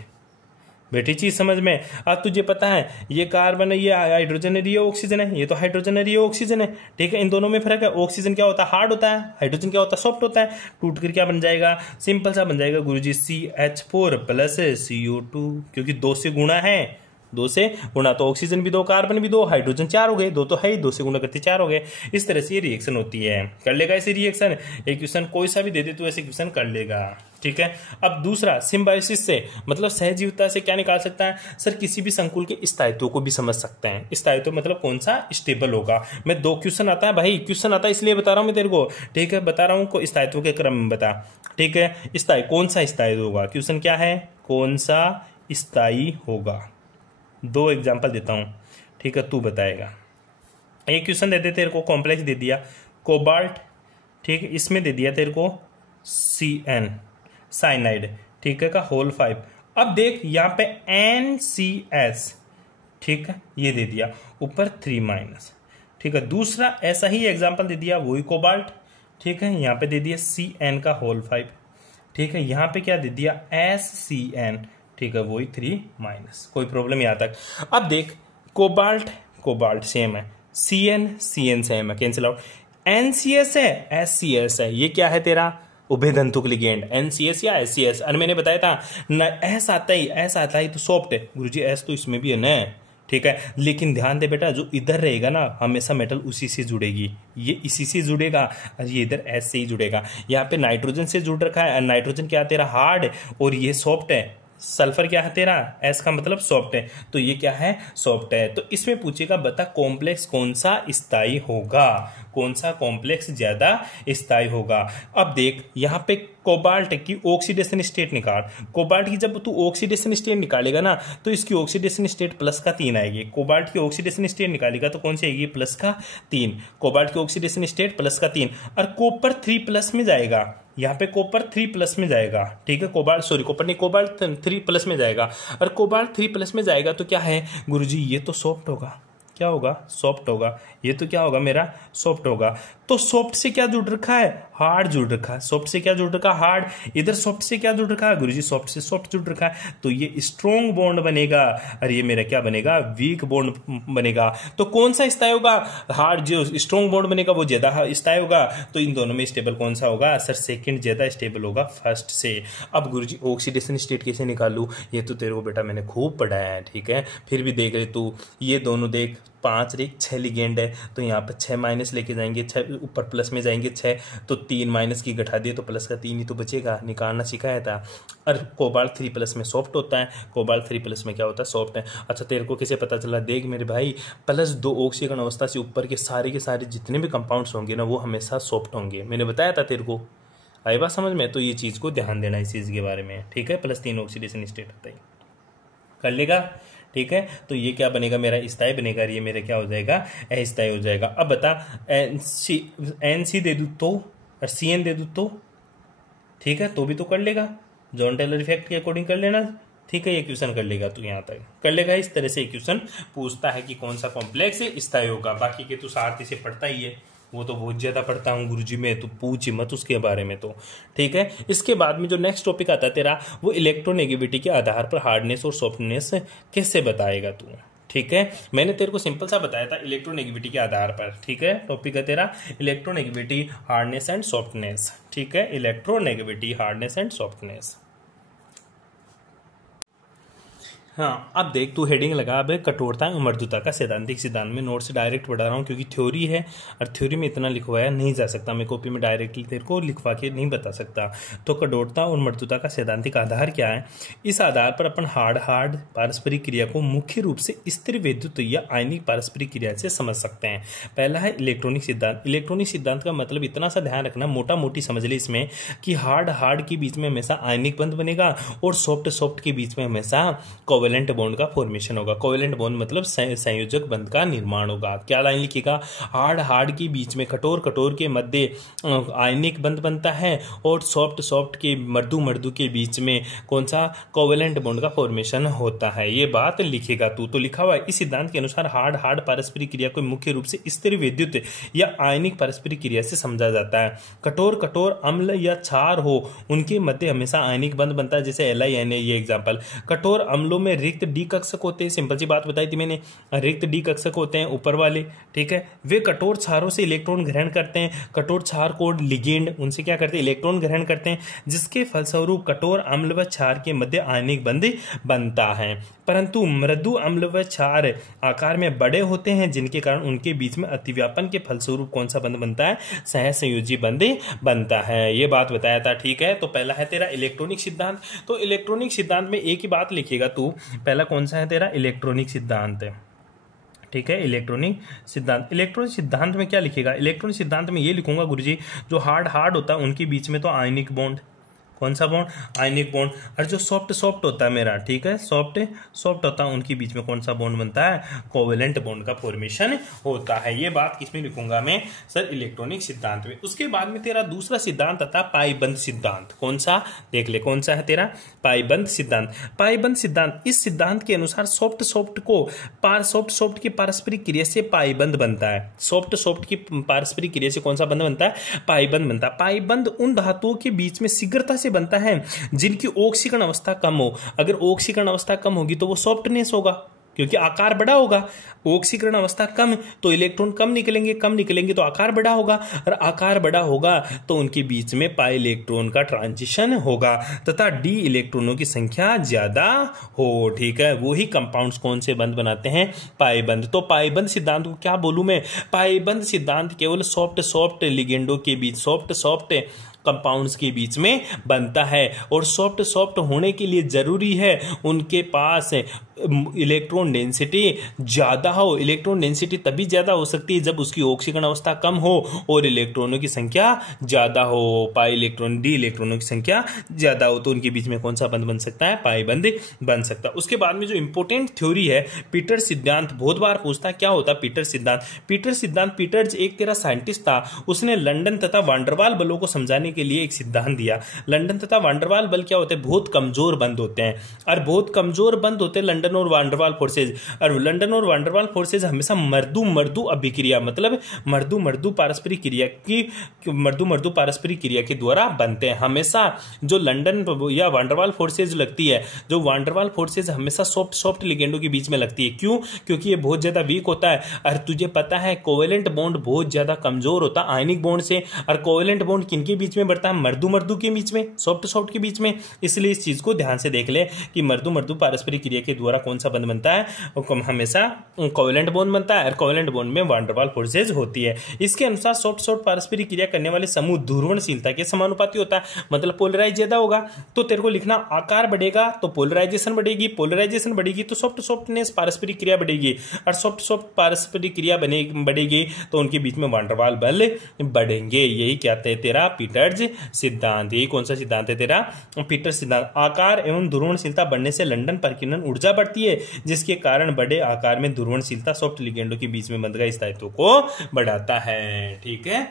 बेटी चीज समझ में? अब तुझे पता है ये कार्बन है, ये हाइड्रोजन है, ये ऑक्सीजन है, ये तो हाइड्रोजन है, ये ऑक्सीजन है, ठीक है। इन दोनों में फर्क है। ऑक्सीजन क्या होता है? हार्ड होता है। हाइड्रोजन क्या होता है? सॉफ्ट होता है। टूट कर क्या बन जाएगा? सिंपल सा बन जाएगा गुरुजी, CH4 प्लस CO2, क्योंकि 2 से गुणा है, 2 से गुणा तो ऑक्सीजन भी 2, कार्बन भी 2, हाइड्रोजन 4 हो गए, 2 तो है ही, 2 से गुणा करते 4 हो गए। इस तरह से ये रिएक्शन होती है। कर लेगा ऐसे रिएक्शन? एक क्वेश्चन कोई सा भी दे दे तो ऐसे क्वेश्चन कर लेगा, ठीक है। अब दूसरा, सिम्बायोसिस से मतलब सहजीविता से क्या निकाल सकता है? सर किसी भी संकुल के स्थायित्व को भी समझ सकते हैं। स्थायित्व मतलब कौन सा स्टेबल होगा। मैं 2 क्वेश्चन आता है भाई, क्वेश्चन आता है इसलिए बता रहा हूं मैं तेरे को, ठीक है। बता रहा हूं स्थायित्व के क्रम में बता, ठीक है। स्थायी कौन सा स्थायी होगा? क्वेश्चन क्या है? कौन सा स्थायी होगा? 2 एग्जाम्पल देता हूं, ठीक है, तू बताएगा। एक क्वेश्चन दे दे तेरे को, कॉम्प्लेक्स दे दिया कोबाल्ट, ठीक है, इसमें दे दिया तेरे को CN साइनाइड, ठीक है, का होल 5। अब देख यहाँ पे NCS, ठीक है, ये दे दिया, ऊपर 3 माइनस, ठीक है। दूसरा ऐसा ही एग्जाम्पल दे दिया, वही कोबाल्ट, ठीक है, यहाँ पे दे दिया CN का होल 5, ठीक है। यहाँ पे क्या दे दिया? SCN, ठीक है, वही 3 माइनस। कोई प्रॉब्लम यहाँ तक? अब देख कोबाल्ट सेम है, CN सेम है, कैंसिल आउट। NCS है, SCS है, ये क्या है तेरा उभयधंतुक लिगेंड, NCS या SCS। और मैंने बताया था न एस आता ही तो सॉफ्ट है गुरुजी, एस तो इसमें भी है ना, ठीक है। लेकिन ध्यान दे बेटा, जो इधर रहेगा ना हमेशा मेटल उसी से जुड़ेगी, ये इसी से जुड़ेगा और ये इधर एस से ही जुड़ेगा। यहाँ पे नाइट्रोजन से जुड़ रखा है, नाइट्रोजन क्या तेरा हार्ड और ये सॉफ्ट है। सल्फर क्या है तेरा, एस का मतलब सॉफ्ट है, तो ये क्या है सॉफ्ट है। तो इसमें पूछेगा बता कॉम्प्लेक्स कौन सा स्थायी होगा, कौन सा कॉम्प्लेक्स ज्यादा स्थायी होगा। अब देख यहाँ पे कोबाल्ट की ऑक्सीडेशन स्टेट निकाल, कोबाल्ट की जब तू ऑक्सीडेशन स्टेट निकालेगा ना तो इसकी ऑक्सीडेशन स्टेट +3 आएगी। कोबाल्ट की ऑक्सीडेशन स्टेट निकालेगा तो कौन सी आएगी +3, कोबाल्ट की ऑक्सीडेशन स्टेट +3। और कॉपर 3+ में जाएगा, यहाँ पे कॉपर 3+ में जाएगा, ठीक है। कोबाल्ट 3+ में जाएगा, और कोबाल्ट 3+ में जाएगा तो क्या है गुरुजी, ये तो सॉफ्ट होगा, क्या होगा सॉफ्ट होगा, ये तो क्या होगा मेरा सॉफ्ट होगा। तो सॉफ्ट से क्या जुड़ रखा है, हार्ड जुड़ रखा है। सॉफ्ट से क्या जुड़ रखा है, हार्ड। इधर सॉफ्ट से क्या जुड़ रखा है गुरुजी, सॉफ्ट से सॉफ्ट जुड़ रखा है, तो ये स्ट्रॉन्ग बॉन्ड बनेगा, और ये मेरा क्या बनेगा वीक बॉन्ड बनेगा। तो कौन सा स्थायी होगा, हार्ड। जो स्ट्रॉन्ग बॉन्ड बनेगा वो ज्यादा स्थायी होगा, तो इन दोनों में स्टेबल कौन सा होगा सर, सेकंड ज्यादा स्टेबल होगा फर्स्ट से। अब गुरुजी ऑक्सीडेशन स्टेट कैसे निकालू, ये तो तेरे को बेटा मैंने खूब पढ़ाया है, ठीक है। फिर भी देख ले तू, ये दोनों देख 5 लिगेंड है, तो यहाँ पर 6 माइनस लेके जाएंगे, 6 ऊपर प्लस में जाएंगे 6, तो 3 माइनस की घटा दिए तो प्लस का 3 ही तो बचेगा, निकालना सिखाया था। और कोबाल्ट 3+ में सॉफ्ट होता है, कोबाल्ट 3+ में क्या होता है सॉफ्ट है। अच्छा तेरे को कैसे पता चला, देख मेरे भाई, +2 ऑक्सीजन अवस्था से ऊपर के सारे जितने भी कंपाउंड्स होंगे ना वो हमेशा सॉफ्ट होंगे, मैंने बताया था तेरे को, आई बात समझ में। तो ये चीज़ को ध्यान देना इस चीज़ के बारे में, ठीक है। +3 ऑक्सीडेशन स्टेट होता है, कर लेगा, ठीक है। तो ये क्या बनेगा मेरा स्थायी बनेगा, ये मेरा क्या हो जाएगा अस्थायी हो जाएगा। अब बता NC दे दूँ तो और CN दे दूँ तो, ठीक है, तो भी तो कर लेगा, जॉन टेलर इफेक्ट के अकॉर्डिंग कर लेना, ठीक है। ये क्वेश्चन कर लेगा तू, यहाँ तक कर लेगा। इस तरह से क्वेश्चन पूछता है कि कौन सा कॉम्प्लेक्स स्थायी होगा। बाकी के तू सारथी से पढ़ता ही है, वो तो बहुत ज्यादा पढ़ता हूँ गुरुजी में, तो पूछ मत उसके बारे में, तो ठीक है। इसके बाद में जो नेक्स्ट टॉपिक आता है तेरा, वो इलेक्ट्रोनेगेटिविटी के आधार पर हार्डनेस और सॉफ्टनेस कैसे बताएगा तू, ठीक है। मैंने तेरे को सिंपल सा बताया था इलेक्ट्रोनेगेटिविटी के आधार पर, ठीक है। टॉपिक है तेरा इलेक्ट्रोनेगेटिविटी, हार्डनेस एंड सॉफ्टनेस, ठीक है। Electronegativity, hardness and softness. हाँ, अब देख तू हेडिंग लगा, अब कठोरता और मृदुता का सैद्धांतिक सिद्धांत में नोट से डायरेक्ट पढ़ा रहा हूँ क्योंकि थ्योरी है और थ्योरी में इतना लिखवाया नहीं जा सकता, मैं कॉपी में डायरेक्टली तेरे को लिखवा के नहीं बता सकता। तो कठोरता और मृदुता का सैद्धांतिक आधार क्या है, इस आधार पर अपन हार्ड पारस्परिक क्रिया को मुख्य रूप से स्थिर विद्युत या आयनिक पारस्परिक क्रिया से समझ सकते हैं। पहला है इलेक्ट्रॉनिक सिद्धांत। इलेक्ट्रॉनिक सिद्धांत का मतलब इतना सा ध्यान रखना, मोटा मोटी समझ ले इसमें, कि हार्ड के बीच में हमेशा आयनिक बंध बनेगा और सॉफ्ट के बीच में हमेशा कोवेलेंट बॉन्ड का फॉर्मेशन होगा। कोवेलेंट बॉन्ड मतलब संयोजक बंध का निर्माण होगा। क्या लाइन लिखेगा, हार्ड के बीच में कठोर के मध्य आयनिक बंध बनता है और सॉफ्ट के मृदु के बीच में कौन सा कोवेलेंट बॉन्ड का फॉर्मेशन होता है। ये बात लिखेगा तू, तो लिखा हुआ है इस सिद्धांत के अनुसार हार्ड पारस्परिक क्रिया को मुख्य रूप से स्थिर विद्युत या आयनिक पारस्परिक क्रिया से समझा जाता है। कठोर अम्ल या क्षार हो उनके मध्य हमेशा आयनिक बंध बनता है, जैसे LiNa, ये एग्जाम्पल। कठोर अम्लों में रिक्त डी कक्षक होते हैं, सिंपल सी बात बताई थी मैंने, रिक्त डी कक्षक होते हैं ऊपर वाले, ठीक है। वे कठोर क्षारों से इलेक्ट्रॉन ग्रहण करते हैं। कठोर क्षार को लिगेंड, उनसे क्या करते हैं इलेक्ट्रॉन ग्रहण करते हैं, जिसके फलस्वरूप कठोर अम्ल व क्षार के मध्य आयनिक बंध बनता है। परंतु मृदु अम्ल व क्षार आकार में बड़े होते हैं, जिनके कारण उनके बीच में अतिव्यापन के फलस्वरूप कौन सा बंध बनता है, सहसंयोजी बंध बनता है। ये बात बताया था, ठीक है। तो पहला है तेरा इलेक्ट्रॉनिक सिद्धांत। तो इलेक्ट्रॉनिक सिद्धांत में एक ही बात लिखेगा तू, पहला कौन सा है तेरा इलेक्ट्रॉनिक सिद्धांत, ठीक है। इलेक्ट्रॉनिक सिद्धांत में क्या लिखेगा, इलेक्ट्रॉनिक सिद्धांत में ये लिखूंगा गुरुजी, जो हार्ड होता है उनके बीच में तो आयनिक बॉन्ड, कौन सा बॉन्ड, आयनिक बॉन्ड। और जो सॉफ्ट होता है मेरा, ठीक है, सॉफ्ट होता है उनके बीच में कौन सा बॉन्ड बनता है, कोवेलेंट बॉन्ड का फॉर्मेशन होता है। ये बात किसमें लिखूंगा मैं सर, इलेक्ट्रॉनिक सिद्धांत में। उसके बाद में तेरा दूसरा सिद्धांत आता है पाईबंद सिद्धांत। कौन सा, देख ले कौन सा है तेरा पाईबंद सिद्धांत। पाईबंद सिद्धांत, इस सिद्धांत के अनुसार सॉफ्ट की पारस्परिक क्रिया से पाईबंद बनता है। सॉफ्ट की पारस्परिक क्रिया से कौन सा बंध बनता है, पाईबंद बनता है। पाईबंद उन धातुओं के बीच में शीघ्रता बनता है जिनकी ऑक्सीकरण अवस्था कम हो। अगर ऑक्सीकरण अवस्था कम होगी तो वो सॉफ्टनेस होगा, क्योंकि आकार बड़ा होगा। ऑक्सीकरण अवस्था कम तो इलेक्ट्रॉन कम निकलेंगे तो आकार बड़ा होगा, और आकार बड़ा होगा तो उनके बीच में पाई इलेक्ट्रॉन का ट्रांजिशन होगा तथा डी इलेक्ट्रॉनों की संख्या ज्यादा हो। ठीक है, वो ही कंपाउंड्स कौन से बंध बनाते हैं? पाईबंध। तो पाईबंध सिद्धांत को क्या बोलूं मैं? पाईबंध सिद्धांत केवल सॉफ्ट लिगेंडों के बीच, सॉफ्ट कंपाउंड्स के बीच में बनता है, और सॉफ्ट होने के लिए जरूरी है उनके पास इलेक्ट्रॉन डेंसिटी ज्यादा हो। इलेक्ट्रॉन डेंसिटी तभी ज्यादा हो सकती है जब उसकी ऑक्सीकरण अवस्था कम हो और इलेक्ट्रॉनों की संख्या ज्यादा हो। पाई इलेक्ट्रॉन डी इलेक्ट्रॉनों की संख्या ज्यादा हो तो उनके बीच में कौन सा बंध बन सकता है? पाई बंध बन सकता है। उसके बाद में जो इंपोर्टेंट थ्योरी है पीटर सिद्धांत, बहुत बार पूछता क्या होता है पीटर सिद्धांत? पीटर्स एक तेरा साइंटिस्ट था, उसने लंदन तथा वांडरवाल बलों को समझाने के लिए एक सिद्धांत दिया। लंदन तथा वांडरवाल बल क्या होते हैं? बहुत कमजोर बंध होते हैं, और बहुत कमजोर बंध होते हैं लंदन और वांडरवाल फोर्सेज। और लंदन और वांडरवाल फोर्सेज हमेशा मर्दू अभिक्रिया, मतलब मर्दू पारस्परिक क्रिया के द्वारा बनते हैं। हमेशा जो लंदन या वांडरवाल फोर्सेज लगती है, जो वांडरवाल फोर्सेज हमेशा सॉफ्ट लिगेंडों के बीच में लगती है। क्यों? क्योंकि ये बहुत ज्यादा वीक होता है, और तुझे पता है कोवेलेंट बॉन्ड बहुत ज्यादा कमजोर होता है आयनिक बॉन्ड से। और कोवेलेंट बॉन्ड किनके बीच में बढ़ता है? मर्दू के बीच में, सॉफ्ट के बीच में। इसलिए इस चीज को ध्यान से देख ले कि मर्दू पारस्परिक क्रिया के द्वारा कौन सा बंध बनता है? हमेशा कोवेलेंट बॉन्ड बनता है, और कोवेलेंट बॉन्ड में वांडरवाल फोर्सेज होती है। इसके अनुसार सॉफ्ट पारस्परिक क्रिया करने वाले समूह ध्रुवणशीलता के समानुपाती होता है, मतलब पोलराइज ज्यादा होगा। तो तेरे को लिखना आकार बढ़ेगा तो पोलराइजेशन बढ़ेगी तो सॉफ्टनेस पारस्परिक क्रिया बढ़ेगी, और सॉफ्ट पारस्परिक क्रिया बढ़ेगी तो उनके बीच में वांडरवाल बल बढ़ेंगे। यही क्या है तेरा पीटर्स सिद्धांत। यही कौन सा सिद्धांत है तेरा? पीटर्स सिद्धांत। आकार एवं ध्रुवणशीलता बढ़ने से लंदन प्रकीर्णन ऊर्जा बढ़ती है, जिसके कारण बड़े आकार में ध्रुवणशीलता सॉफ्ट लिगेंडों के बीच में बंध का स्थायित्व को बढ़ाता है। ठीक है,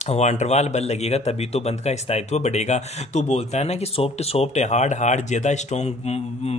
वांडरवाल बल लगेगा तभी तो बंध का स्थायित्व बढ़ेगा। तो बोलता है ना कि सॉफ्ट है, हार्ड ज्यादा स्ट्रॉन्ग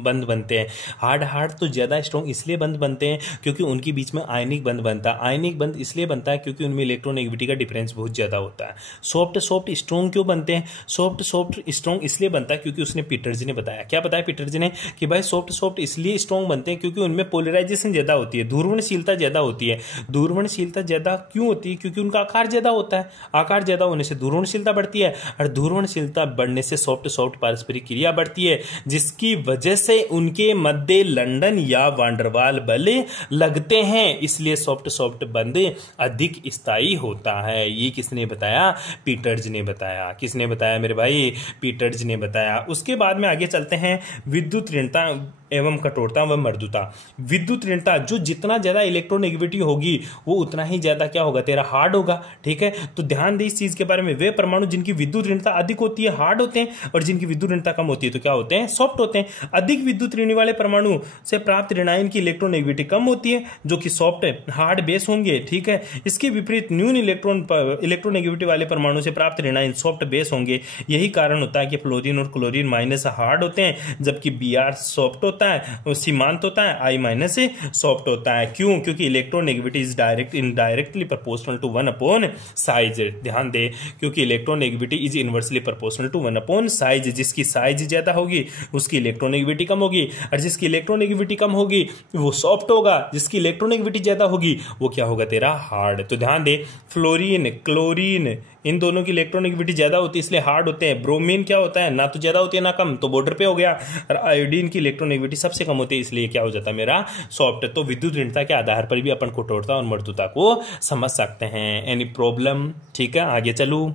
बंध बनते हैं। हार्ड तो ज्यादा स्ट्रॉन्ग इसलिए बंध बनते हैं क्योंकि उनके बीच में आयनिक बंध बनता है। आयनिक बंध इसलिए बनता है क्योंकि उनमें इलेक्ट्रोनेगेटिविटी का डिफरेंस बहुत ज्यादा होता है। सॉफ्ट स्ट्रॉन्ग क्यों बनते हैं? सॉफ्ट स्ट्रॉन्ग इसलिए बनता है क्योंकि उसने पीटरजी ने बताया। क्या बताया पीटरजी ने? कि भाई सॉफ्ट इसलिए स्ट्रॉन्ग बनते हैं क्योंकि उनमें पोलराइजेशन ज्यादा होती है, ध्रुवणशीलता ज्यादा होती है। ध्रुवणशीलता ज्यादा क्यों होती है? क्योंकि उनका आकार ज्यादा होता है। आकार ज्यादा होने से ध्रुवणशीलता बढ़ती है, और ध्रुवणशीलता बढ़ने से सॉफ्ट पारस्परिक क्रिया बढ़ती है, जिसकी वजह से उनके मध्य लंदन या वांडरवाल बल लगते हैं। इसलिए सॉफ्ट बंध अधिक स्थायी होता है। ये किसने बताया? पीटर्स ने बताया। किसने बताया मेरे भाई? पीटर्स ने बताया। उसके बाद में आगे चलते हैं विद्युत ऋणता एवं कठोरता व मृदुता। विद्युत ऋणता, जो जितना ज्यादा इलेक्ट्रोनेगेटिविटी होगी वो उतना ही ज्यादा क्या होगा तेरा? हार्ड होगा। ठीक है, तो ध्यान दे इस चीज के बारे में। वे परमाणु जिनकी विद्युत ऋणता अधिक होती है हार्ड होते हैं, और जिनकी विद्युत ऋणता कम होती है तो क्या होते हैं? सॉफ्ट होते हैं। अधिक विद्युत ऋण वाले परमाणु से प्राप्त ऋणायन की इलेक्ट्रोनेगेटिविटी कम होती है, जो कि सॉफ्ट हार्ड बेस होंगे। ठीक है, इसके विपरीत न्यून इलेक्ट्रोनेगेटिविटी वाले परमाणु से प्राप्त ऋणायन सॉफ्ट बेस होंगे। यही कारण होता है कि फ्लोरीन और क्लोरीन माइनस हार्ड होते हैं, जबकि Br सॉफ्ट होता है, सीमांत होता है, I माइनस से सॉफ्ट होता है। क्यों? क्योंकि electronegativity is indirectly proportional to 1 upon size. ध्यान दे, क्योंकि electronegativity is inversely proportional to 1 upon size. जिसकी साइज ज्यादा होगी उसकी इलेक्ट्रोनेगेटिविटी कम होगी, और जिसकी इलेक्ट्रोनेगेटिविटी कम होगी वो सॉफ्ट होगा। जिसकी इलेक्ट्रोनेगेटिविटी ज्यादा होगी वो क्या होगा तेरा? हार्ड। तो ध्यान दे, फ्लोरीन क्लोरीन इन दोनों की इलेक्ट्रोनेगेटिविटी ज्यादा होती है इसलिए हार्ड होते हैं। ब्रोमीन क्या होता है? ना तो ज्यादा होती है ना कम, तो बॉर्डर पे हो गया। और आयोडीन की इलेक्ट्रोनेगेटिविटी सबसे कम होती है इसलिए क्या हो जाता है मेरा? सॉफ्ट। तो विद्युत ऋणता के आधार पर भी अपन कठोरता और मृदुता को समझ सकते हैं। Any problem? ठीक है, आगे चलूं।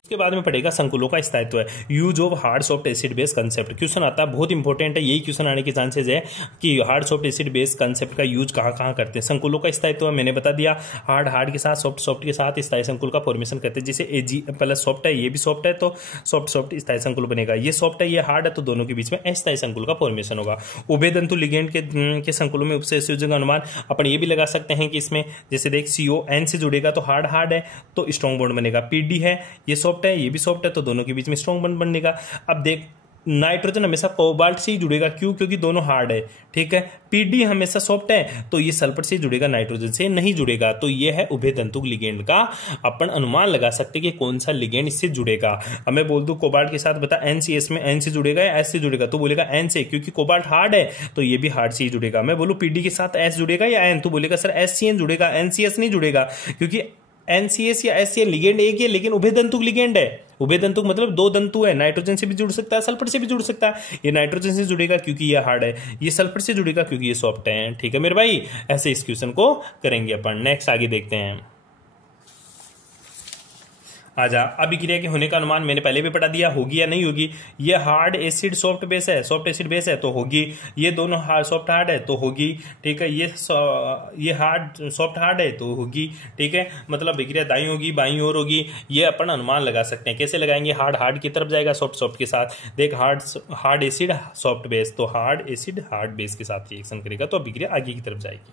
उसके बाद में पढ़ेगा संकुलों का स्थायित्व है। Use of hard soft acid base concept. Question आता है, बहुत इंपॉर्टेंट है, यही क्वेश्चन आने के चांसेस है कि hard soft acid base concept का यूज कहाँ कहाँ करते हैं। संकुलों का स्थायित्व मैंने बता दिया, हार्ड के साथ सॉफ्ट के साथ स्थायी संकुल का फॉर्मेशन करते हैं। जैसे Ag प्लस सॉफ्ट है, ये भी सॉफ्ट है तो सॉफ्ट स्थायी संकुल बनेगा। ये सॉफ्ट है, ये हार्ड है, तो दोनों के बीच में अस्थायी संकुल का फॉर्मेशन होगा। उभयतंतु लिगेंड के संकुलों में उपसंयोजन का अनुमान अपन ये भी लगा सकते हैं कि इसमें जैसे देख CON से जुड़ेगा तो हार्ड है तो स्ट्रॉन्ग बॉन्ड बनेगा। PD है, ये सॉफ्ट है, ये भी सॉफ्ट है, तो दोनों के बीच में स्ट्रॉन्ग बॉन्ड बनेगा। अब देख नाइट्रोजन हमेशा कोबाल्ट से ही जुड़ेगा, क्यों? क्योंकि दोनों हार्ड है, ठीक है। पीडी हमेशा सॉफ्ट है, तो ये सल्फर से जुड़ेगा, नाइट्रोजन से नहीं जुड़ेगा। तो ये है उभय तंतुक लिगेंड का अपन अनुमान लगा सकते कि कौन सा लिगेंड इससे जुड़ेगा। अब मैं बोल दूं कोबाल्ट के साथ बता NCS में N से जुड़ेगा या S से जुड़ेगा, तो बोलेगा N से, क्योंकि कोबाल्ट हार्ड है तो ये भी हार्ड से ही जुड़ेगा। मैं बोलूं पीडी के साथ S जुड़ेगा या N, तो बोलेगा सर SCN जुड़ेगा, NCS नहीं जुड़ेगा, क्योंकि NCS या SCN लिगेंड एक ही है लेकिन उभय तंतुक लिगेंड है। उभय तंतुक मतलब दो तंतु है, नाइट्रोजन से भी जुड़ सकता है, सल्फर से भी जुड़ सकता है। ये नाइट्रोजन से जुड़ेगा क्योंकि ये हार्ड है, ये सल्फर से जुड़ेगा क्योंकि ये सॉफ्ट है, ठीक है मेरे भाई। ऐसे इस क्वेश्चन को करेंगे अपन। नेक्स्ट आगे देखते हैं। आजा, अभिक्रिया के होने का अनुमान मैंने पहले भी बता दिया, होगी या नहीं होगी। ये हार्ड एसिड सॉफ्ट बेस है, सॉफ्ट एसिड बेस है तो होगी। ये दोनों हार्ड सॉफ्ट हार्ड है तो होगी, ठीक है। ये हार्ड सॉफ्ट हार्ड है तो होगी, ठीक है। मतलब अभिक्रिया दाईं होगी बाईं ओर होगी, ये अपन अनुमान लगा सकते हैं। कैसे लगाएंगे? हार्ड हार्ड की तरफ जाएगा, सॉफ्ट सॉफ्ट के साथ। देख हार्ड एसिड सॉफ्ट बेस, तो हार्ड एसिड हार्ड बेस के साथ रिएक्शन करेगा तो अभिक्रिया आगे की तरफ जाएगी,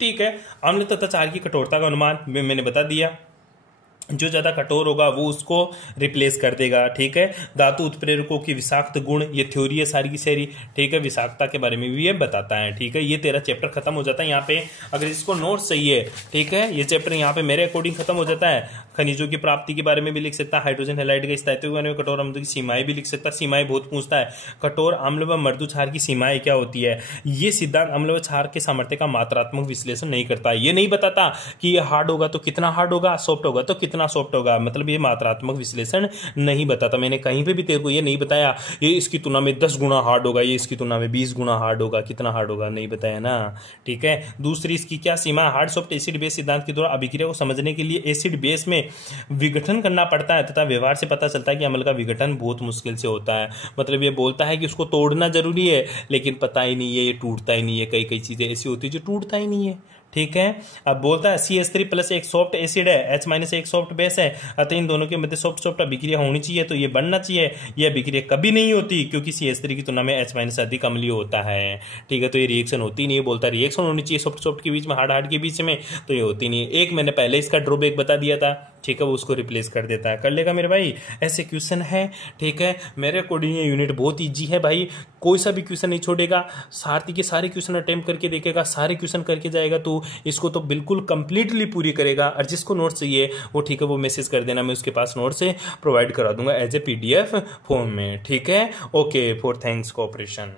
ठीक है। अम्ल तथा क्षार की कठोरता का अनुमान मैंने बता दिया, जो ज्यादा कठोर होगा वो उसको रिप्लेस कर देगा, ठीक है। धातु उत्प्रेरकों की विषाक्त गुण, ये थ्योरी है सारी की सारी, ठीक है। विषाक्तता के बारे में भी ये बताता है, ठीक है। ये तेरा चैप्टर खत्म हो जाता है यहाँ पे। अगर इसको नोट्स चाहिए, ठीक है, ये चैप्टर यहाँ पे मेरे अकॉर्डिंग खत्म हो जाता है। खनिजों की प्राप्ति के बारे में भी लिख सकता है, हाइड्रोजन हैलाइड के स्थायित्व के बारे में, कठोर अम्ल की सीमाएं भी लिख सकता है। सीमाएं बहुत पूछता है, कठोर अम्ल व मृदु क्षार की सीमाएं क्या होती है। ये सिद्धांत अम्ल व क्षार के सामर्थ्य का मात्रात्मक विश्लेषण नहीं करता। ये नहीं बताता कि ये हार्ड होगा तो कितना हार्ड होगा, सॉफ्ट होगा तो कितना सॉफ्ट होगा, मतलब ये मात्रात्मक विश्लेषण नहीं बताता। मैंने कहीं पे भी तेरे को ये नहीं बताया ये इसकी तुलना में 10 गुना हार्ड होगा, ये इसकी तुलना में 20 गुना हार्ड होगा, कितना हार्ड होगा नहीं बताया ना, ठीक है। दूसरी इसकी क्या सीमा, हार्ड सॉफ्ट एसिड बेस सिद्धांत के द्वारा अभिक्रिया को समझने के लिए एसिड बेस में विघटन करना पड़ता है, तथा व्यवहार से पता चलता है कि अम्ल का विघटन बहुत मुश्किल से होता है। मतलब ये बोलता है कि उसको तोड़ना जरूरी है, लेकिन पता ही नहीं है, ये टूटता ही नहीं है। कई कई चीजें ऐसी होती है जो टूटता ही नहीं है, ठीक है। अब बोलता है CH3+ एक सॉफ्ट एसिड है, H- एक सॉफ्ट बेस है, अतः इन दोनों के मध्य सॉफ्ट सॉफ्ट अभिक्रिया होनी चाहिए, तो ये बनना चाहिए। ये अभिक्रिया कभी नहीं होती क्योंकि CH3 की तुलना में H- अधिक अम्लीय होता है, ठीक है। तो ये रिएक्शन होती नहीं है, बोलता है रिएक्शन होनी चाहिए सॉफ्ट सॉफ्ट के बीच में, हार्ड हार्ड के बीच में, तो ये होती नहीं है। एक मैंने पहले इसका ड्रॉबैक बता दिया था, ठीक है, वो उसको रिप्लेस कर देता है। कर लेगा मेरे भाई, ऐसे क्वेश्चन है, ठीक है। मेरे अकॉर्डिंग ये यूनिट बहुत ईजी है भाई, कोई सा भी क्वेश्चन नहीं छोड़ेगा। सारथी के सारे क्वेश्चन अटेम्प्ट करके देखेगा, सारे क्वेश्चन करके जाएगा, तो इसको तो बिल्कुल कंप्लीटली पूरी करेगा। और जिसको नोट्स चाहिए वो, ठीक है, वो मैसेज कर देना, मैं उसके पास नोट्स से प्रोवाइड करा दूंगा एज ए PDF फॉर्म में, ठीक है। Okay, for thanks cooperation.